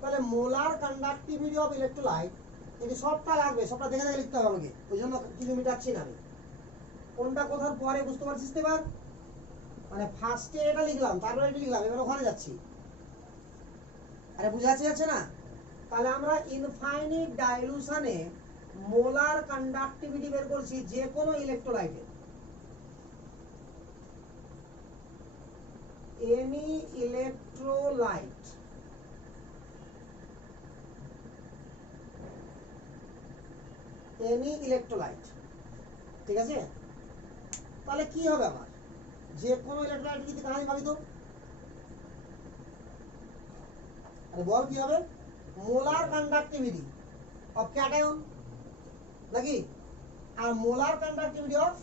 তাহলে মোলার কন্ডাক্টিভিটি অফ ইলেকট্রোলাইট, কিন্তু সবটা লাগবে, সবটা দেখে দেখে লিখতে হবে আমাকে, ওই জন্য কিছু মিটাচ্ছি না আমি। কোনটা কোথার পরে বুঝতে পারছিস তো এবার? মানে ফার্স্টে এটা লিখলাম, তারপরে এটা লিখলাম, এবার ওখানে যাচ্ছি। আরে বুঝা যাচ্ছে না? তাহলে আমরা ইনফাইনাইট ডাইলুশনে মোলার কন্ডাক্টিভিটি বের করছি যে কোনো ইলেকট্রোলাইটের, এনি ইলেকট্রোলাইট, এনি ইলেকট্রোলাইট, ঠিক আছে? তাহলে কি হবে আমার? যে কোনো ইলেকট্রোলাইট যদি কাহিনী ভাবি তো, আরে বল কি হবে? মোলার কন্ডাক্টিভিটি অফ ক্যাটায়ন নাকি, আর মোলার কন্ডাক্টিভিটি অফ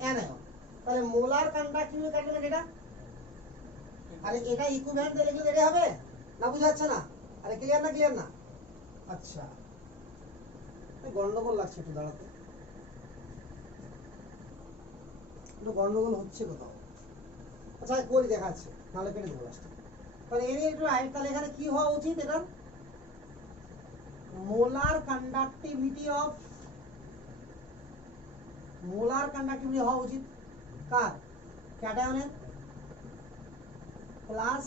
অ্যানায়ন। তাহলে মোলার কন্ডাক্টিভিটি ক্যাটায়ন এটা, আরে এটা ইকুইভ্যালেন্ট দিয়ে লিখলে এটা হবে না? বুঝা যাচ্ছে না? আরে ক্লিয়ার না? ক্লিয়ার না? আচ্ছা, গন্ডগোল লাগছে একটু, দাঁড়াতে একটু গন্ডগোল হচ্ছে কোথাও। আচ্ছা করি, দেখাচ্ছে, নাহলে কেটে দেবো লাস্টে। তাহলে এনি ইলেকট্রোলাইট, তাহলে এখানে কি হওয়া উচিত? এটার মোলার কন্ডাক্টিভিটি হওয়া উচিত কার? ক্যাটায়নের প্লাস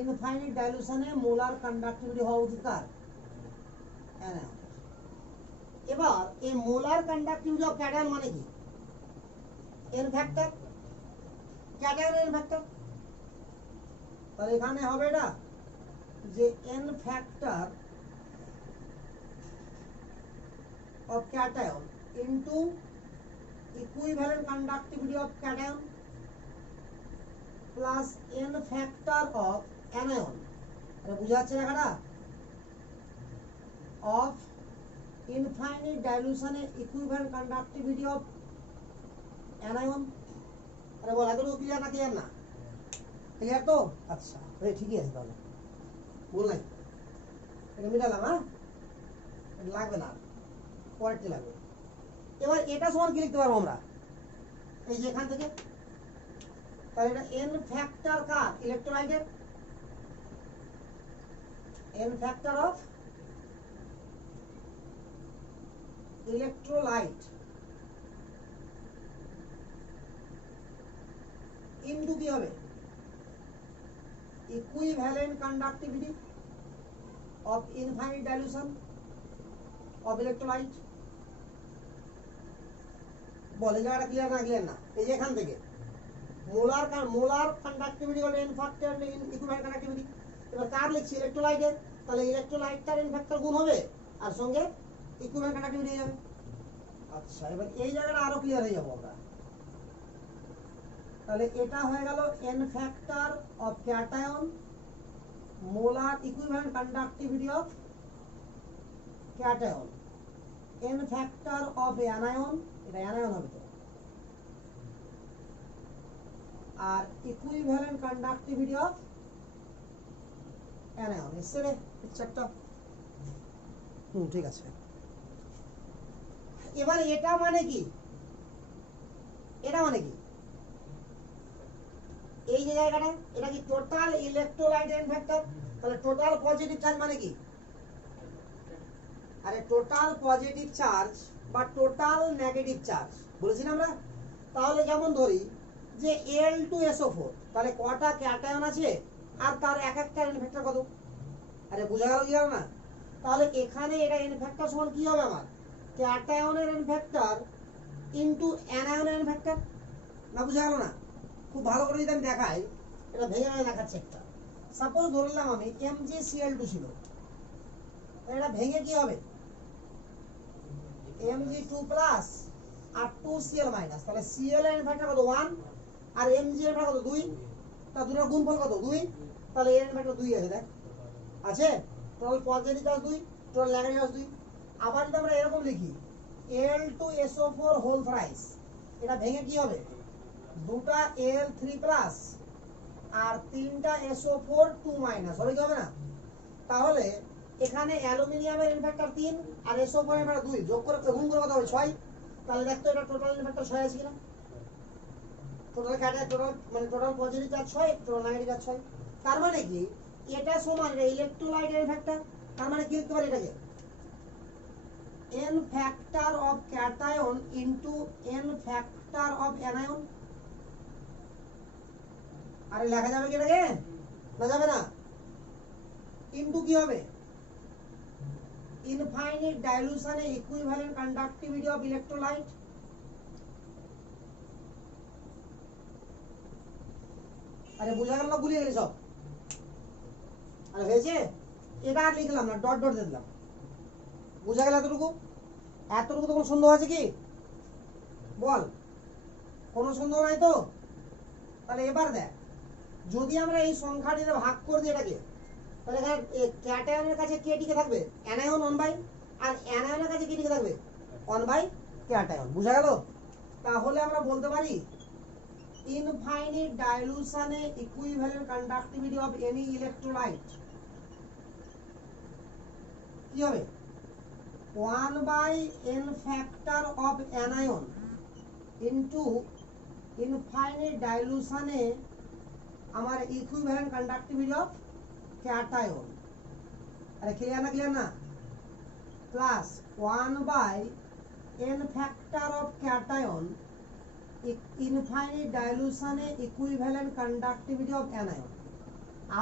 ইনফাইনাইট ডাইলুশনে মোলার কন্ডাক্টিভিটি হওয়া উচিত কার? অ্যানায়ন। এবার এই মোলার কন্ডাক্টিভিটি অফ ক্যাটায়ন মানে কি? N factor, cation N factor. তাহলে এখানে হবে এটা যে N factor of cation into equivalent conductivity of cation plus n factor of anion বুঝা যাচ্ছে লেখাটা of infinite dilution equivalent conductivity of anion। আরে বল এতটুকু ক্লিয়ার না? ক্লিয়ার না? ক্লিয়ার তো? আচ্ছা ঠিকই আছে তাহলে বল নাই এটা মিটালাম। হ্যাঁ এটা লাগবে না, পরেরটি লাগবে। এবার এটা সমান কি লিখতে পারবো আমরা? এই যে এখান থেকে, তাহলে এটা এন ফ্যাক্টর কার? ইলেকট্রোলাইটের। N factor of electrolyte into কি হবে? Equivalent conductivity of infinite dilution of electrolyte. বলে জায়গাটা ক্লিয়ার না? ক্লিয়ার না? এই যে এখান থেকে মোলার কন্ডাক্টিভিটি হলো এন ফ্যাক্টর ইকুইভ্যালেন্ট কন্ডাক্টিভিটি। এবার কার লিখছি? ইলেকট্রোলাইটের। তাহলে ইলেকট্রোলাইটটার এন ফ্যাক্টর গুণ হবে আর সঙ্গে ইকুইভ্যালেন্ট কন্ডাক্টিভিটি হয়ে যাবে। আচ্ছা এবার এই জায়গাটা আরো ক্লিয়ার হয়ে যাবো আমরা। তাহলে এটা হয়ে গেল N factor of cation molar equivalent conductivity of cation, N factor of anion, এটা অ্যানায়ন হবে তো, আর ইকুইভ্যালেন্ট কন্ডাক্টিভিটি অফ অ্যানায়ন। এসছে রে পিকচারটা? ঠিক আছে। এবার এটা মানে কি? এটা মানে কি? এই যে জায়গাটা, এটা কি টোটাল ইলেকট্রোলাইট এন ফ্যাক্টর? তাহলে টোটাল পজিটিভ চার্জ মানে কি? আরে টোটাল পজিটিভ চার্জ বা টোটাল নেগেটিভ চার্জ বলেছি না আমরা। তাহলে যেমন ধরি যে Al2SO4, তাহলে কটা ক্যাটায়ন আছে আর তার এক একটা এন ফ্যাক্টর কত? আরে বোঝা গেল কি গেল না? তাহলে এখানে এটা এন ফ্যাক্টর সমান কি হবে আমার? ক্যাটায়নের এন ফ্যাক্টর ইনটু অ্যানায়নের এন ফ্যাক্টর। না বুঝা গেল না? খুব ভালো করে যদি আমি দেখাই, এটা ভেঙে ভেঙে দেখাচ্ছি একটা। সাপোজ ধরলাম আমি MgCl2 ছিল, এটা ভেঙে কি হবে? Mg2 প্লাস আর 2Cl মাইনাস। তাহলে Cl এর ফ্যাক্টর কত? 1 আর Mg এর ফ্যাক্টর কত? 2। তা দুটোর গুণফল কত? 2। তাহলে এর ফ্যাক্টর 2 আছে, দেখ আছে। Total positive charge 2, total negative charge 2। আবার যদি আমরা এরকম লিখি Al2SO4 হোল থ্রাইস, এটা ভেঙে কি হবে? দুটা Al3 প্লাস আর তিনটা SO4 2 মাইনাস হবে কি হবে না? তাহলে এখানে অ্যালুমিনিয়ামের এন ফ্যাক্টর 3 আর SO4 এর ফ্যাক্টর 2 যোগ করে গুণ করে কত হবে? 6। তাহলে দেখতো এটা টোটাল এন ফ্যাক্টর 6 আছে কিনা? টোটাল কাটা টোটাল মানে total positive charge 6, total negative charge 6। তার মানে কি এটা সমান এটা ইলেকট্রোলাইট এন ফ্যাক্টর। তার মানে কি লিখতে পারি এটাকে? N factor of cation into N factor of anion. আরে লেখা যাবে কি এটাকে? না যাবে না। ইনটু কি হবে? ইনফাইনাইট ডাইলুশনে ইকুইভ্যালেন্ট কন্ডাক্টিভিটি অফ ইলেকট্রোলাইট। আরে বুঝা গেল না? ভুলিয়ে গেলি সব? আরে হয়েছে? এটা আর লিখলাম না, ডট ডট দিয়ে দিলাম। বুঝা গেল এতটুকু? এতটুকু তো কোনো সন্দেহ আছে কি? বল, কোনো সন্দেহ নাই তো? তাহলে এবার দেখ, যদি আমরা এই সংখ্যাটিতে ভাগ করে দিই এটাকে, তাহলে এখানে ক্যাটায়নের কাছে কে টিকে থাকবে? অ্যানায়ন 1/, আর অ্যানায়নের কাছে কে টিকে থাকবে? 1/, ক্যাটায়ন। বুঝা গেল? তাহলে আমরা বলতে পারি ইনফাইনাইট ডাইলুশনে equivalent conductivity of any electrolyte কি হবে? 1/n factor of anion into infinite ডাইলুশনে আমার ইকুইভ্যালেন্ট কন্ডাক্টিভিটি অফ ক্যাটায়ন। আরে ক্লিয়ার না? ক্লিয়ার না? Plus 1/n factor of cation infinite ডাইলুশনে ইকুইভ্যালেন্ট কন্ডাক্টিভিটি অফ অ্যানায়ন।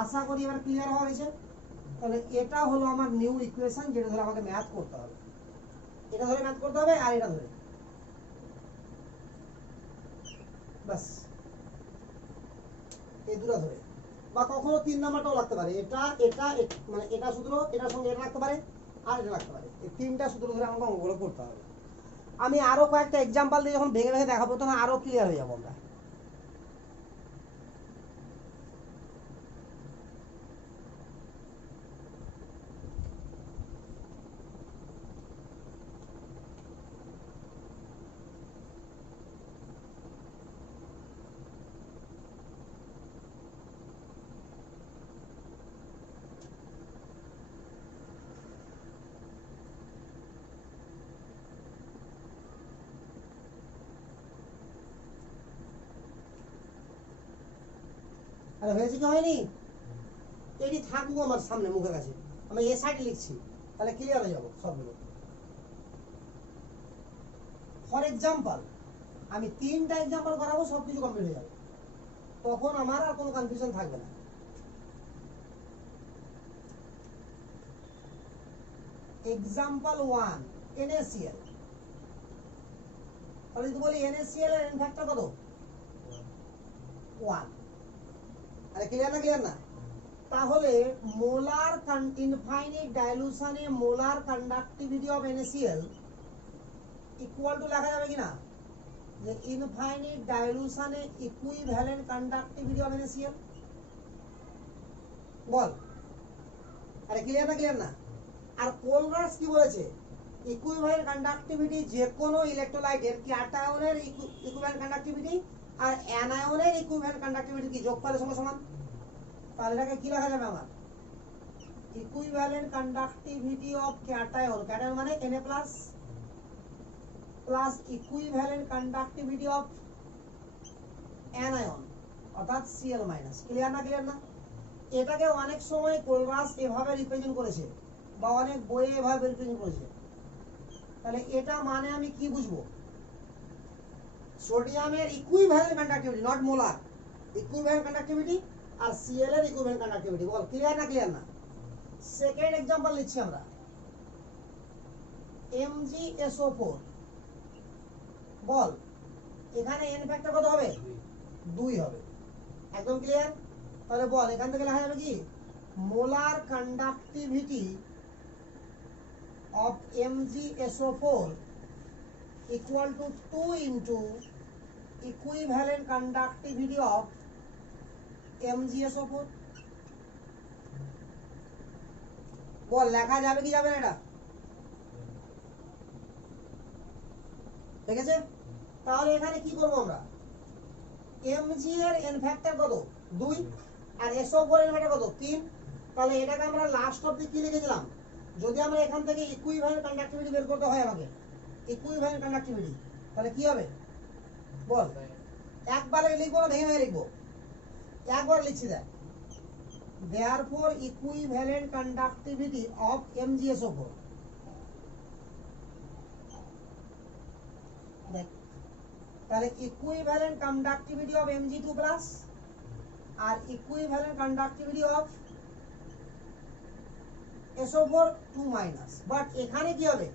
আশা করি এবার ক্লিয়ার হয়ে গেছে। তাহলে এটা হলো আমার নিউ ইকুয়েশন, যেটা ধরে আমাকে ম্যাথ করতে হবে। এটা ধরে ম্যাথ করতে হবে আর এটা ধরে, বাস এই দুটো ধরে, বা কখনো 3 নাম্বারটাও লাগতে পারে। এটা এটা মানে এটা সূত্র, এটার সঙ্গে এটা লাগতে পারে আর এটা লাগতে পারে। এই তিনটা সূত্র ধরে আমাকে অঙ্কগুলো করতে হবে। আমি আরো কয়েকটা এক্সাম্পল দিয়ে যখন ভেঙে ভেঙে দেখাবো তখন আরো ক্লিয়ার হয়ে যাবো আমরা। আরে হয়েছে কি হয়নি? এটি থাকবো আমার সামনে মুখের কাছে, আমি এ সাইডে লিখছি, তাহলে ক্লিয়ার হয়ে যাবো সবগুলো। ফর এক্সাম্পল আমি 3টা এক্সাম্পল করাবো, সবকিছু কমপ্লিট হয়ে যাবে, তখন আমার আর কোনো কনফিউশন থাকবে না। Example 1 NaCl। তাহলে যদি বলি NaCl এর n ফ্যাক্টর কত? 1। আরে ক্লিয়ার না? ক্লিয়ার না? তাহলে মোলার ইনফাইনাইট ডাইলুশনে molar conductivity of NaCl equal to লেখা যাবে কিনা যে ইনফাইনাইট ডাইলুশনে ইকুইভ্যালেন্ট কন্ডাক্টিভিটি অফ NaCl। বল, আরে ক্লিয়ার না? ক্লিয়ার না? আর কোলরাস কি বলেছে? ইকুইভ্যালেন্ট কন্ডাক্টিভিটি যে কোনো ইলেকট্রোলাইটের ক্যাটায়নের ইকুইভ্যালেন্ট কন্ডাক্টিভিটি আর অ্যানায়নের ইকুইভ্যালেন্ট কন্ডাক্টিভিটি কি যোগফলের সঙ্গে সমান। তাহলে এটাকে কি লেখা যাবে আমার? Equivalent conductivity of cation, cation মানে Na plus, plus equivalent conductivity of anion অর্থাৎ Cl মাইনাস। ক্লিয়ার না? ক্লিয়ার না? এটাকে অনেক সময় কোলরাস এভাবে রিপ্রেজেন্ট করেছে বা অনেক বইয়ে এভাবে রিপ্রেজেন্ট করেছে। তাহলে এটা মানে আমি কি বুঝবো? সোডিয়ামের equivalent conductivity, not molar, equivalent conductivity আর Cl এর ইকুইভ্যালেন্ট কন্ডাক্টিভিটি। বল ক্লিয়ার না? ক্লিয়ার না? সেকেন্ড एग्जांपल লিখছি আমরা, MgSO4। বল এখানে n ফ্যাক্টর কত হবে? 2 হবে। একদম ক্লিয়ার? তাহলে বল এখান থেকে লেখা যাবে কি? Molar conductivity of MgSO4 equal to 2 into equivalent conductivity of MgSO4। বল লেখা যাবে কি যাবে না এটা? ঠিক আছে? তাহলে এখানে কি করব আমরা? Mg এর n ফ্যাক্টর কত? 2 আর SO4 এর ফ্যাক্টর কত? 3। তাহলে এটাকে আমরা লাস্ট অবধি কি লিখেছিলাম? যদি আমরা এখান থেকে ইকুইভ্যালেন্ট কন্ডাক্টিভিটি বের করতে হয় আমাকে, ইকুইভ্যালেন্ট কন্ডাক্টিভিটি, তাহলে কি হবে? বল একবারে লিখবো না ভেঙে ভেঙে লিখবো? একবার লিখছি দেখ। Therefore equivalent conductivity of MgSO4, দেখ তাহলে equivalent conductivity of Mg2 plus আর equivalent conductivity of SO4 2 minus। But এখানে কি হবে?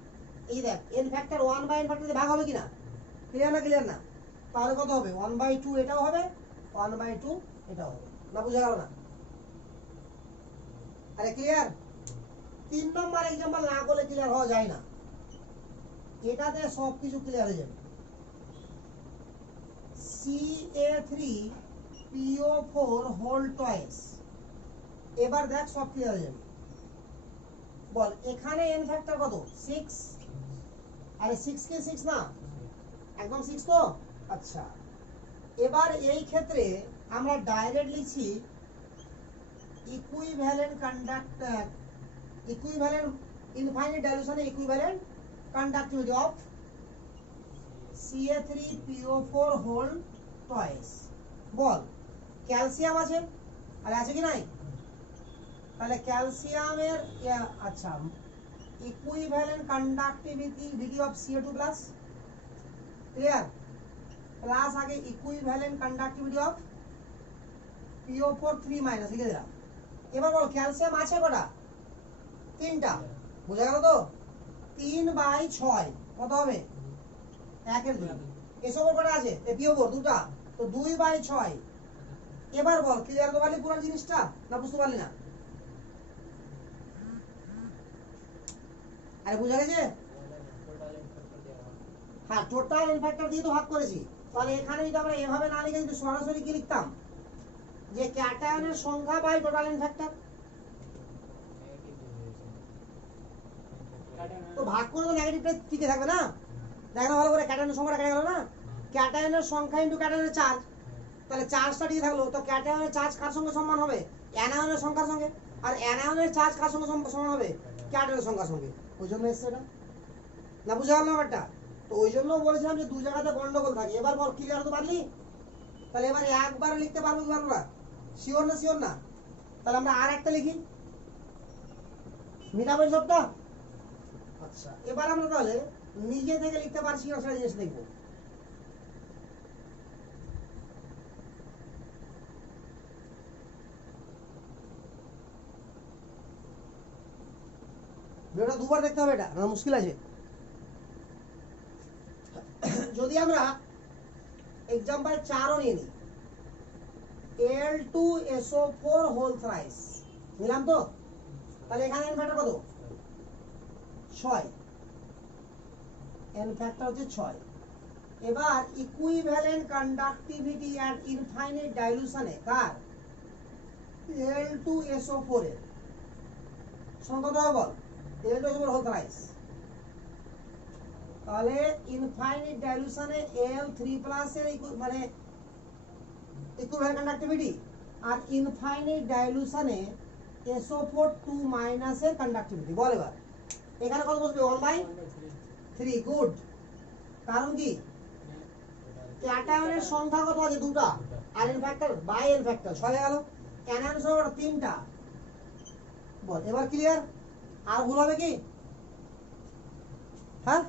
এই দেখ n ফ্যাক্টর 1/n ফ্যাক্টর দিয়ে ভাগ হবে কিনা? ক্লিয়ার না? ক্লিয়ার না? তাহলে কত হবে? 1/2 এটাও হবে, 1/2 এটাও হবে। না বুঝা গেল না? আরে ক্লিয়ার? 3 নম্বর एग्जांपल না করলে ক্লিয়ার হওয়া যায় না, এটাতে সব কিছু ক্লিয়ার হয়ে যাবে। Ca3PO4 whole toys. এবার দেখ সব ক্লিয়ার হয়ে যাবে। বল এখানে n ফ্যাক্টর কত? 6। আরে 6 কে 6 না? একদম 6 তো? আচ্ছা, এবার এই ক্ষেত্রে আমরা ডাইরেক্ট লিখছি ইকুইভ্যালেন্ট কন্ডাক্টর, ইকুইভ্যালেন্ট ইনফাইনাইট ডাইলুশনে equivalent conductivity of Ca3PO4 whole twice. বল ক্যালসিয়াম আছে, আর আছে কি নাই? তাহলে ক্যালসিয়ামের আচ্ছা equivalent conductivity of CO2 plus, clear, plus আগে equivalent conductivity of PO4 3 minus লিখে দিলাম। এবার বল ক্যালসিয়াম আছে কটা? 3টা, বুঝা গেল তো? 3/6 কত হবে? 1/2। এসব কটা আছে? PO4 দুটা, তো 2/6। এবার বল ক্লিয়ার তো পারলি পুরো জিনিসটা, না বুঝতে পারলি না? আরে বুঝা গেছে? হ্যাঁ, টোটাল ইনফ্যাক্টর দিয়ে তো ভাগ করেছি। তাহলে এখানে যদি আমরা এভাবে না লিখে যদি সরাসরি কি লিখতাম, যে ক্যাটায়নের সংখ্যা বাই টোটাল ইনফ্যাক্টর, তো ভাগ করে তো নেগেটিভটা টিকে থাকবে না? দেখো ভালো করে, ক্যাটায়নের সংখ্যাটা কেটে গেল না? ক্যাটায়নের সংখ্যা ইনটু ক্যাটায়নের চার্জ, তাহলে চার্জটা টিকে থাকলো, তো ক্যাটায়নের চার্জ কার সঙ্গে সমান হবে? অ্যানায়নের সংখ্যার সঙ্গে। আর অ্যানায়নের চার্জ কার সঙ্গে সমান হবে? ক্যাটায়নের সংখ্যার সঙ্গে। ওই জন্য এসছে এটা, না বুঝা গেল ব্যাপারটা? তো ওই জন্য বলেছিলাম যে দু জায়গাতে গন্ডগোল থাকে। এবার বল ক্লিয়ার হতে পারলি? তাহলে এবার একবার লিখতে পারবো কি পারবো না? শিওর না? শিওর না? তাহলে আমরা আর একটা লিখি, মিটাবেন সবটা। আচ্ছা, এবার আমরা তাহলে নিজে থেকে লিখতে পারছি না সেটা জিনিস দেখবো। ভিডিওটা দুবার দেখতে হবে, এটা না মুশকিল আছে। যদি আমরা এক্সাম্পল 4ও নিয়ে নিই, Al2SO4 হোল থ্রাইস নিলাম তো, তাহলে এখানে এন ফ্যাক্টর কত? 6, এন ফ্যাক্টর হচ্ছে 6। এবার ইকুইভ্যালেন্ট কন্ডাক্টিভিটি এট ইনফাইনাইট ডাইলুশনে কার? Al2SO4 এর সংখ্যা কত হবে বল? Al2SO4 whole thrice. তাহলে ইনফাইনাইট ডাইলুশনে Al3+ এর মানে ইকুইভ্যালেন্ট কন্ডাক্টিভিটি, আর ইনফাইনাইট ডাইলুশনে SO4 2- এর কন্ডাক্টিভিটি। বল এবার এখানে কত বসবে? 1/3। গুড। কারণ কি? ক্যাটায়নের সংখ্যা কত আছে? দুটা, আর N factor by N factor 6 হয়ে গেল। অ্যানায়নের সংখ্যা 3টা। বল এবার ক্লিয়ার? আর ভুল হবে কি? হ্যাঁ,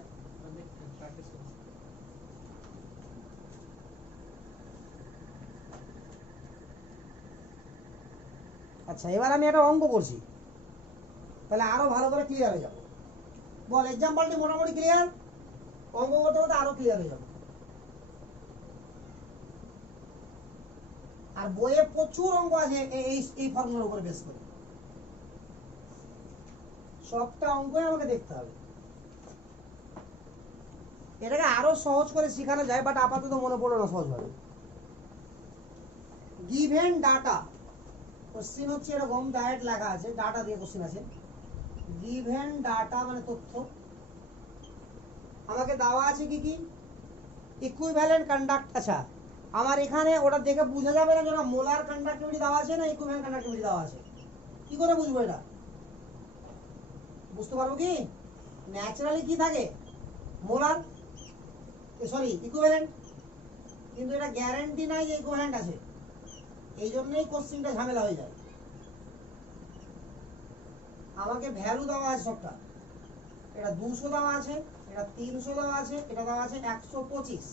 আচ্ছা, এবার আমি একটা অঙ্ক করছি, তাহলে আরো ভালো করে ক্লিয়ার হয়ে যাবে। বল এক্সাম্পলটি মোটামুটি ক্লিয়ার, অঙ্ক করতে করতে আরো ক্লিয়ার হয়ে যাবে। আর বইয়ে প্রচুর অঙ্ক আছে এই ফর্মুলার উপরে বেস করে, সবটা অঙ্কই আমাকে দেখতে হবে। এটাকে আরো সহজ করে শেখানো যায়, বাট আপাতত মনে পড়লো না সহজভাবে। গিভেন ডাটা, কোশ্চেন হচ্ছে এরকম, ডাইরেক্ট লেখা আছে, ডাটা দিয়ে কোশ্চেন আছে। গিভেন ডাটা মানে তথ্য, আমাকে দেওয়া আছে কি কি? Equivalent conduct. আচ্ছা, আমার এখানে ওটা দেখে বোঝা যাবে না যে মোলার কন্ডাক্টিভিটি দেওয়া আছে না ইকুইভ্যালেন্ট কন্ডাক্টিভিটি দেওয়া আছে? কি করে বুঝবো এটা? বুঝতে পারবো কি? ন্যাচারালি কি থাকে? মোলার, সরি ইকুইভ্যালেন্ট, কিন্তু এটা গ্যারান্টি নাই যে ইকুইভ্যালেন্ট আছে। এই জন্যই কোশ্চেনটা ঝামেলা হয়ে যায়। আমাকে ভ্যালু দেওয়া আছে সবটা, এটা 200 দেওয়া আছে, এটা 300 দেওয়া আছে, এটা দেওয়া আছে 125।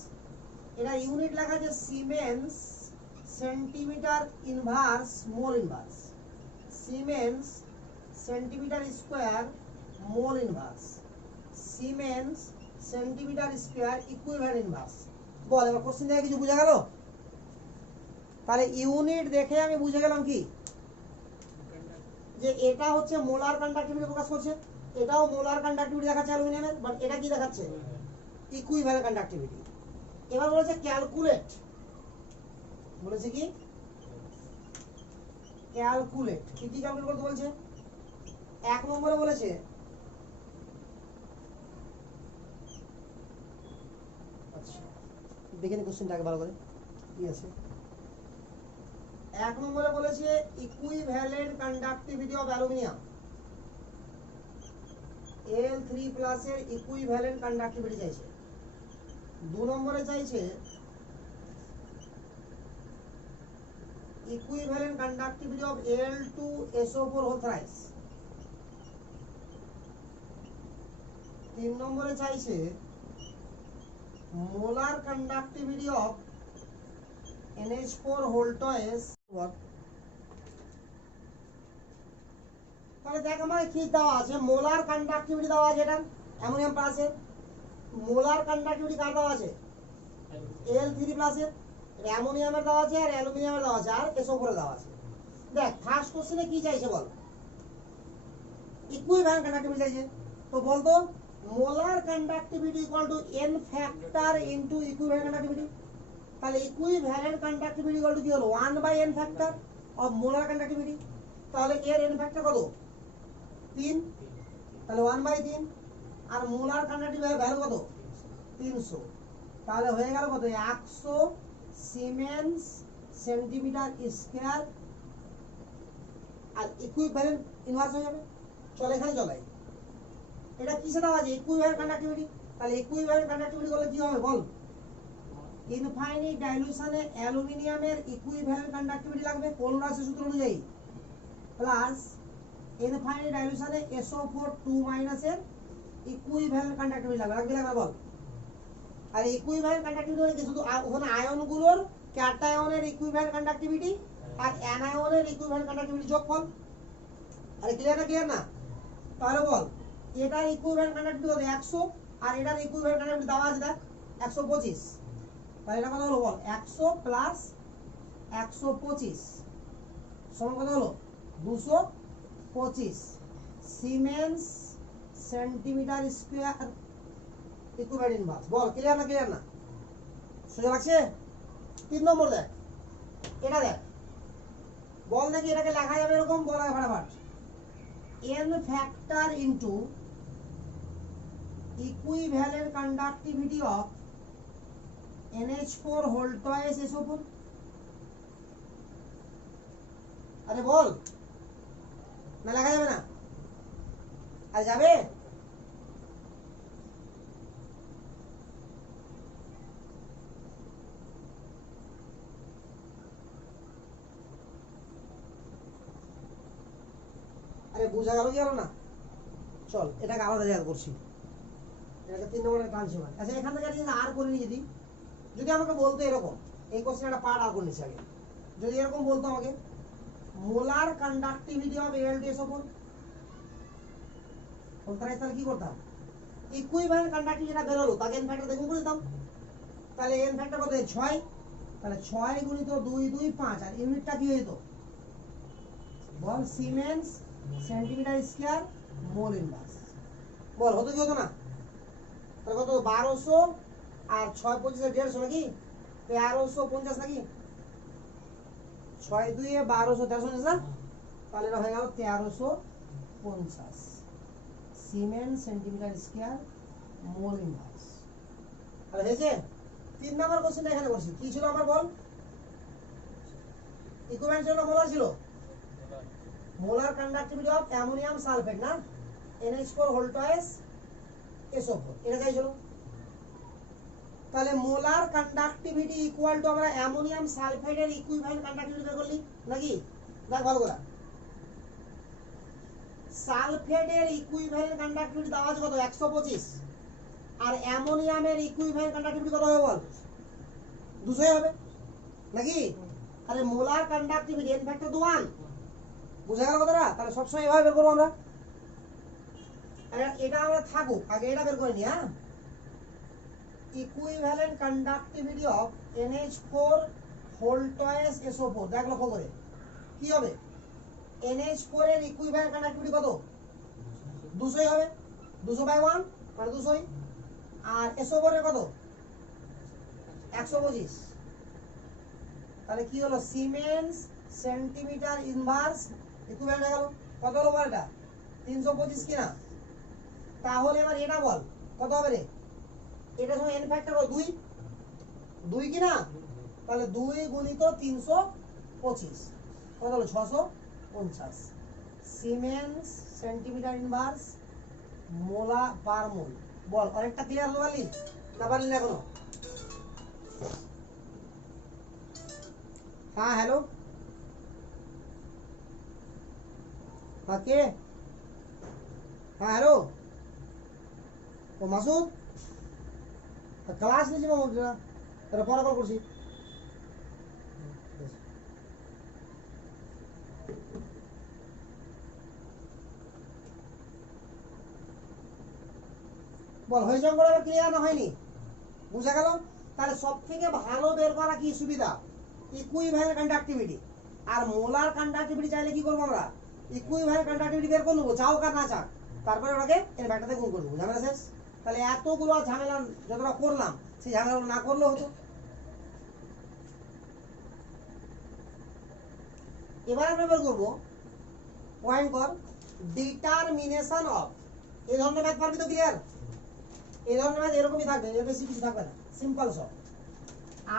এটা ইউনিট লেখা আছে siemens centimetre inverse mole inverse, siemens centimetre square mole inverse, siemens centimetre square equivalent inverse. বল এবার কোশ্চেন থেকে কিছু বুঝা গেল? তাহলে ইউনিট দেখে আমি বুঝে গেলাম কি, যে এটা হচ্ছে মোলার কন্ডাক্টিভিটি প্রকাশ করছে, এটাও মোলার কন্ডাক্টিভিটি দেখাচ্ছে অ্যালুমিনিয়ামের, বাট এটা কি দেখাচ্ছে? Equivalent conductivity. এবার বলেছে ক্যালকুলেট, বলেছে কি ক্যালকুলেট, কি কি ক্যালকুলেট করতে বলছে? 1 নম্বরে বলেছে আচ্ছা দেখে নি কোশ্চেনটাকে ভালো করে কি আছে। 1 নম্বরে বলেছে equivalent conductivity of aluminium, Al3+ এর ইকুইভ্যালেন্ট কন্ডাক্টিভিটি চাইছে। 2 নম্বরে চাইছে equivalent conductivity of Al2SO4 whole thrice. 3 নম্বরে চাইছে molar conductivity of NH4 whole twice. তাহলে দেখ আমাকে কি দেওয়া আছে, মোলার কন্ডাক্টিভিটি দেওয়া আছে, এটা অ্যামোনিয়াম প্লাসের মোলার কন্ডাক্টিভিটি কার দেওয়া আছে, Al3 প্লাসের, অ্যামোনিয়ামের দেওয়া আছে আর অ্যালুমিনিয়ামের দেওয়া আছে আর SO4 এর দেওয়া আছে। দেখ ফার্স্ট কোশ্চেনে কি চাইছে বল, ইকুইভ্যালেন্ট কন্ডাক্টিভিটি চাইছে। তো বলতো molar conductivity equal two n factor into equivalent conductivity. তাহলে ইকুইভ্যালেন্ট কন্ডাক্টিভিটি ইকুয়াল টু কি হলো 1/n factor of molar conductivity. তাহলে এর n ফ্যাক্টর কত 3, তাহলে 1/3 আর মোলার কন্ডাক্টিভিটি ভ্যালু কত 300। তাহলে হয়ে গেল কত 100 সিমেন্স সেন্টিমিটার স্কয়ার আর ইকুইভ্যালেন্ট ইনভার্স হয়ে যাবে। চল এখানে চলাই, এটা কিসে দেওয়া আছে ইকুইভ্যালেন্ট কন্ডাক্টিভিটি। তাহলে ইকুইভ্যালেন্ট কন্ডাক্টিভিটি করলে কি হবে বল, ইনফাইনাইট ডাইলুশনে অ্যালুমিনিয়ামের ইকুইভ্যালেন্ট কন্ডাক্টিভিটি লাগবে কোলরাসের সূত্র অনুযায়ী, প্লাস ইনফাইনাইট ডাইলুশনে SO4 2- এর ইকুইভ্যালেন্ট কন্ডাক্টিভিটি লাগবে বল। আর ইকুইভ্যালেন্ট কন্ডাক্টিভিটি মানে কি, শুধু ওখানে আয়নগুলোর ক্যাটায়নের ইকুইভ্যালেন্ট কন্ডাক্টিভিটি আর অ্যানায়নের ইকুইভ্যালেন্ট কন্ডাক্টিভিটি যোগফল। আরে ক্লিয়ার না? তাহলে বল এটার ইকুইভ্যালেন্ট কন্ডাক্টিভিটি কত 100 আর এটার ইকুইভ্যালেন্ট কন্ডাক্টিভিটি দেওয়া আছে দেখ 125। তাহলে এটা কত হলো বল 100 প্লাস 125 সমান কত হলো 225 siemens centimetre square equivalent inverse. বল ক্লিয়ার না? সোজা লাগছে? 3 নম্বর দেখ, এটা দেখ বল দেখি এটাকে লেখা যাবে এরকম, বল আগে ফটাফট n factor into equivalent conductivity of NH4 whole twice SO4। আরে বল না লেখা যাবে না? আরে যাবে? আরে বোঝা গেল কি গেল না? চল এটাকে আলাদা জায়গা করছি, এটাকে 3 নম্বরে টানছি। আচ্ছা এখান থেকে যদি আর করে নিই, যদি আমাকে বলতো এরকম, এই কোশ্চেন একটা পার্ট আর করে নিচ্ছি আগে, যদি এরকম বলতো আমাকে মোলার কন্ডাক্টিভিটি অফ Al2SO4, তাহলে কি করতাম, ইকুইভ্যালেন্ট কন্ডাক্টিভিটি যেটা বেরোলো তাকে n ফ্যাক্টর দেখুন করে দিতাম। তাহলে n ফ্যাক্টর কত 6, তাহলে 6 গুণিত 2 2 5 আর ইউনিটটা কি হয়ে যেত বল siemens centimetre square mole inverse. বল হতো কি হতো না? তাহলে কত 1200 আর 6 25 150 নাকি 1350 নাকি 6 2 1200 1350 না? তাহলে এটা হয়ে গেল 1350 siemens centimetre square mole inverse. তাহলে হয়েছে 3 নম্বর কোশ্চেনটা এখানে করছি। কি ছিল আমার বল, ইকুইভ্যালেন্ট ছিল না মোলার ছিল? Molar conductivity of ammonium sulphate না NH4 হোল টয়েস SO4 এটা চাইছিল। তাহলে মোলার কন্ডাক্টিভিটি ইকুয়াল টু আমরা অ্যামোনিয়াম সালফেটের ইকুইভ্যালেন্ট কন্ডাক্টিভিটি বের করলি নাকি? দেখ ভালো করে, সালফেটের ইকুইভ্যালেন্ট কন্ডাক্টিভিটি দেওয়া আছে কত 125 আর অ্যামোনিয়ামের ইকুইভ্যালেন্ট কন্ডাক্টিভিটি কত হবে বল 200 হবে নাকি? আরে মোলার কন্ডাক্টিভিটি n ফ্যাক্টর তো 1, বুঝা গেল কথাটা? তাহলে সবসময় এভাবে বের করবো আমরা। এটা আমরা থাকুক, আগে এটা বের করে নি। হ্যাঁ, equivalent conductivity of NH4 whole twice SO4 দেখ লক্ষ্য করে কি হবে, NH4 এর ইকুইভ্যালেন্ট কন্ডাক্টিভিটি কত 200 হবে, 200/1 মানে 200, আর SO4 এর কত 125। তাহলে কি হলো সিমেন্স সেন্টিমিটার ইনভার্স ইকুইভ্যালেন্ট হয়ে গেল। কত হলো বল এটা 325 কিনা? তাহলে এবার এটা বল কত হবে রে, এটা সময় n ফ্যাক্টর 2 2 কিনা? তাহলে 2 গুণিত 325 কত হলো 650 সিমেন্স সেন্টিমিটার ইনভার্স মোলা পার মোল। বল অনেকটা ক্লিয়ার হলো পারলি না পারলি না এখনো? হ্যাঁ হ্যালো, কে? হ্যাঁ হ্যালো, ও মাসুদ ক্লাস নিয়েছি মামু এটা পরে কল করছি। বল হয়েছে অঙ্কটা ক্লিয়ার না হয়নি? বুঝা গেল? তাহলে সব থেকে ভালো বের করা কি সুবিধা? Equivalent conductivity. আর মোলার কন্ডাক্টিভিটি চাইলে কি করবো আমরা? ইকুইভ্যালেন্ট কন্ডাক্টিভিটি বের করে নেবো, চাও আর না চাক, তারপরে ওটাকে এর ব্যাটাতে গুণ করে দেবো, ঝামেলা শেষ। তাহলে এতগুলো ঝামেলা যতটা করলাম সেই ঝামেলাগুলো না করলেও হতো। এবার আমরা বের করবো পয়েন্ট কর ডিটারমিনেশন অফ। এই ধরনের ম্যাথ পারবি তো? ক্লিয়ার? এই ধরনের ম্যাথ এরকমই থাকবে, এর বেশি কিছু থাকবে না, সিম্পল সব।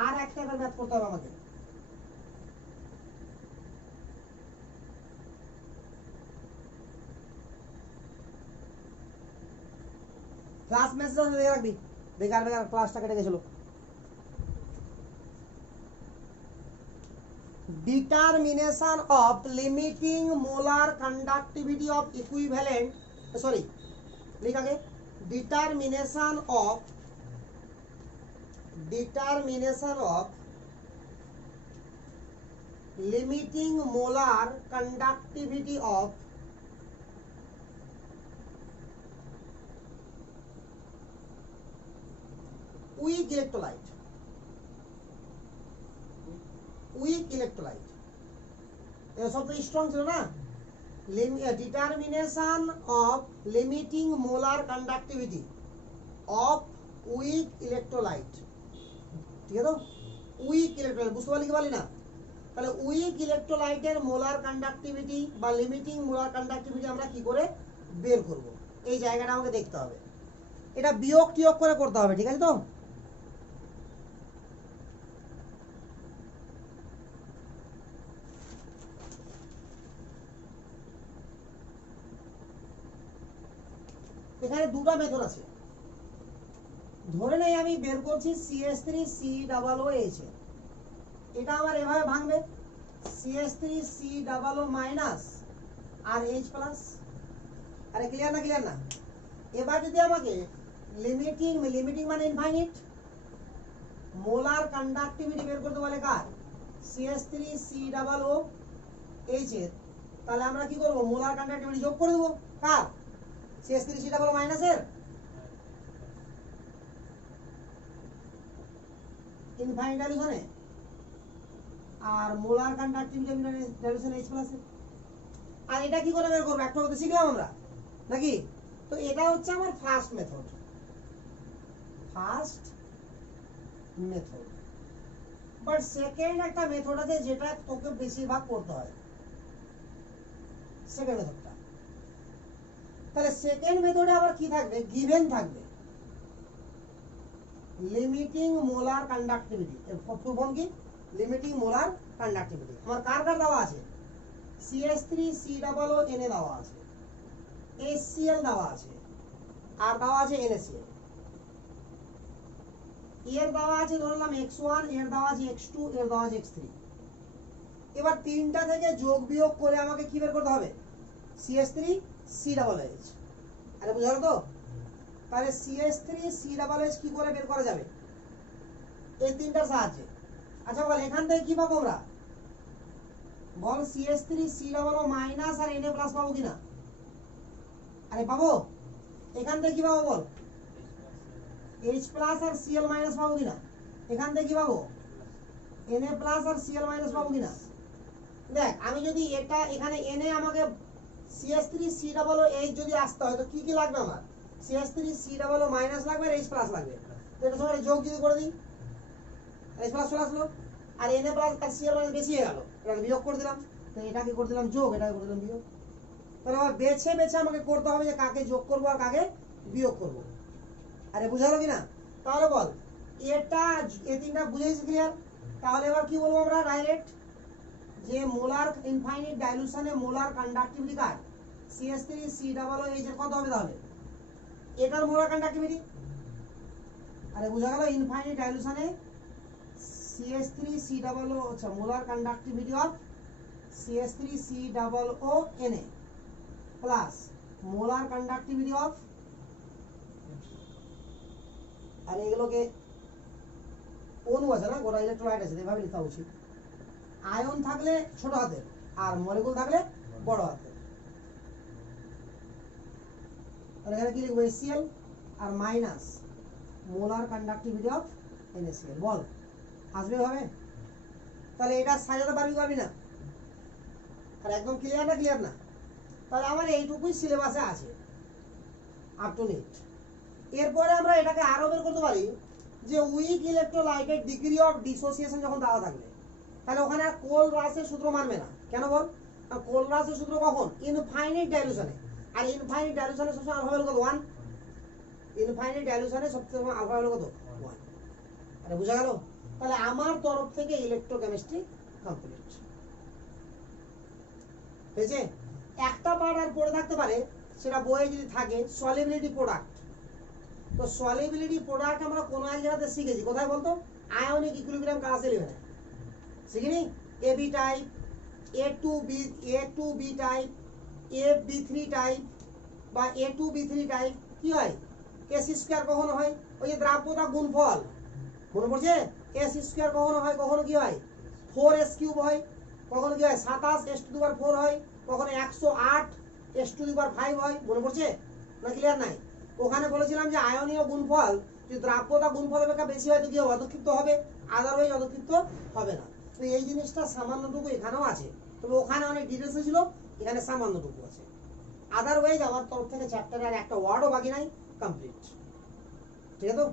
আর একটা ম্যাথ করতে হবে আমাকে। ক্লাস মেসেজ দিয়ে রাখবি, বেকার বেকার ক্লাসটা কেটে গেছিল। Determination of limiting molar conductivity of equivalent, sorry লিখ আগে, determination of limiting molar conductivity of weak electrolyte. ये सब तो स्ट्रॉन्ग ছিল না? Determination of limiting molar conductivity of weak electrolyte. ঠিক আছে তো? উইক ইলেকট্রোলাইট বুঝতে পারলি কি পারলি না? তাহলে উইক ইলেকট্রোলাইটের মোলার কন্ডাক্টিভিটি বা লিমিটিং মোলার কন্ডাক্টিভিটি আমরা কি করে বের করব, এই জায়গাটা আমাকে দেখতে হবে। এটা বিয়োগ টিয়োগ করে করতে হবে, ঠিক আছে তো? এখানে দুটো মেথড আছে। ধরে নেই আমি বের করছি CH3COOH, এটা আমার এভাবে ভাঙবে CH3COO মাইনাস আর H প্লাস। আরে ক্লিয়ার না? ক্লিয়ার না? এবার যদি আমাকে লিমিটিং মানে ইনফাইনাইট মোলার কন্ডাক্টিভিটি বের করতে বলে কার? CH3COOH এর, তাহলে আমরা কি করব? মোলার কন্ডাক্টিভিটি যোগ করে দেবো কার? CH3COO মাইনাস এর ইনফাইনাইট ডাইলুশনে আর molar conductivity dilution H plus এর। আর এটা কি করে বের করব? একটা কথা শিখলাম আমরা নাকি? তো এটা হচ্ছে আমার ফার্স্ট মেথড। বাট সেকেন্ড একটা মেথড আছে যেটা তোকে বেশিরভাগ করতে হয়, সেকেন্ড মেথডটা। তাহলে সেকেন্ড মেথডে আবার কি থাকবে? গিভেন থাকবে লিমিটিং মোলার কন্ডাক্টিভিটি। এর ফুল ফর্ম কি? Limiting molar conductivity. আমার কার কার দেওয়া আছে? CH3COO Na দেওয়া আছে, HCl দেওয়া আছে, আর দেওয়া আছে NaCl। এর দেওয়া আছে ধরলাম X1, এর দেওয়া আছে X2, এর দেওয়া আছে X3। এবার তিনটা থেকে যোগ বিয়োগ করে আমাকে কি বের করতে হবে? CH3COOH। আরে বুঝলো তো? তাহলে CH3COOH কি করে বের করা যাবে? এই তিনটার সাহায্যে। আচ্ছা বল এখান থেকে কি পাবো আমরা? বল CH3COO মাইনাস আর Na প্লাস পাবো কিনা? আরে পাবো। এখান থেকে কি পাবো বল? H প্লাস আর Cl মাইনাস পাবো কিনা? এখান থেকে কি পাবো? Na প্লাস আর Cl মাইনাস পাবো কিনা? দেখ আমি যদি এটা এখানে Na আমাকে CH3COOH যদি আসতে হয় তো কি কি লাগবে আমার? CH3COO মাইনাস লাগবে আর H প্লাস লাগবে। তো এটা সঙ্গে যোগ যদি করে দিই H প্লাস চলে আসলো, আর Na প্লাস আর Cl মাইনাস বেশি হয়ে গেল, এটা বিয়োগ করে দিলাম। তো এটাকে করে দিলাম যোগ, এটাকে করে দিলাম বিয়োগ। তাহলে আবার বেছে বেছে আমাকে করতে হবে যে কাকে যোগ করব আর কাকে বিয়োগ করব। আরে বুঝালো কিনা? তাহলে বল এটা এই তিনটা বুঝেছিস? ক্লিয়ার? তাহলে এবার কি বলবো আমরা ডাইরেক্ট যে মোলার ইনফাইনাইট ডাইলুশনে মোলার কন্ডাক্টিভিটি কার? CH3COOH এর কত হবে তাহলে? এটার মোলার কন্ডাক্টিভিটি। আরে বুঝা গেল? ইনফাইনাইট ডাইলুশনে CH3COO, আচ্ছা molar conductivity of CH3COO Na plus molar conductivity of আর এগুলোকে অণু আছে না, গোটা ইলেকট্রোলাইট আছে, এভাবে লিখা উচিত। আয়ন থাকলে ছোট হাতের আর মলিকুল থাকলে বড় হাতের। তাহলে এখানে কি লিখবো, HCl আর minus molar conductivity of NaCl। বল আসবে হবে? তাহলে এটা সাজাতে পারবি না? আর একদম ক্লিয়ার না? ক্লিয়ার না? তাহলে আমার এইটুকুই সিলেবাসে আছে আপ টু ডেট। এরপরে আমরা এটাকে আরো বের করতে পারি যে উইক ইলেকট্রোলাইটের ডিগ্রি অফ ডিসোসিয়েশন যখন দেওয়া থাকবে, তাহলে ওখানে আর কোলরাসের সূত্র মানবে না। কেন বল? কোলরাসের সূত্র কখন? ইনফাইনাইট ডাইলুশনে। আর ইনফাইনাইট ডাইলুশনে সবসময় আলফা ভ্যালু কত? 1। ইনফাইনাইট ডাইলুশনে সবসময় আলফা ভ্যালু কত? 1। আরে বুঝা গেল? তাহলে আমার তরফ থেকে ইলেকট্রোকেমিস্ট্রি কমপ্লিট হয়েছে। একটা পার্ট আর পড়ে থাকতে পারে, সেটা বইয়ে যদি থাকে, সলিবিলিটি প্রোডাক্ট। তো সলিবিলিটি প্রোডাক্ট আমরা কোনো এক জায়গাতে শিখেছি, কোথায় বলতো? আয়নিক ইকুইলিব্রিয়াম ক্লাস 11-এ শিখিনি? AB type, A2B type, AB3 type বা A2B3 টাইপ কি হয়? S স্কয়ার কখনো হয়, ওই যে দ্রাব্যতা গুণফল মনে পড়ছে? S স্কয়ার কখনো হয়, কখনো কি হয়? 4s কিউব হয়, কখনো কি হয়? 27s⁴ হয়, কখনো 108 s⁵ হয়। মনে পড়ছে না? ক্লিয়ার নাই? ওখানে বলেছিলাম যে আয়নীয় গুণফল যদি দ্রাব্যতা গুণফল অপেক্ষা বেশি হয় তো কি হবে? অধক্ষিপ্ত হবে, আদারওয়াইজ অধক্ষিপ্ত হবে না। তো এই জিনিসটা সামান্যটুকু এখানেও আছে, তবে ওখানে অনেক ডিটেলস ছিল, এখানে সামান্যটুকু আছে। আদারওয়াইজ আমার তরফ থেকে চ্যাপ্টারে আর একটা ওয়ার্ডও বাকি নাই, কমপ্লিট। ঠিক আছে তো?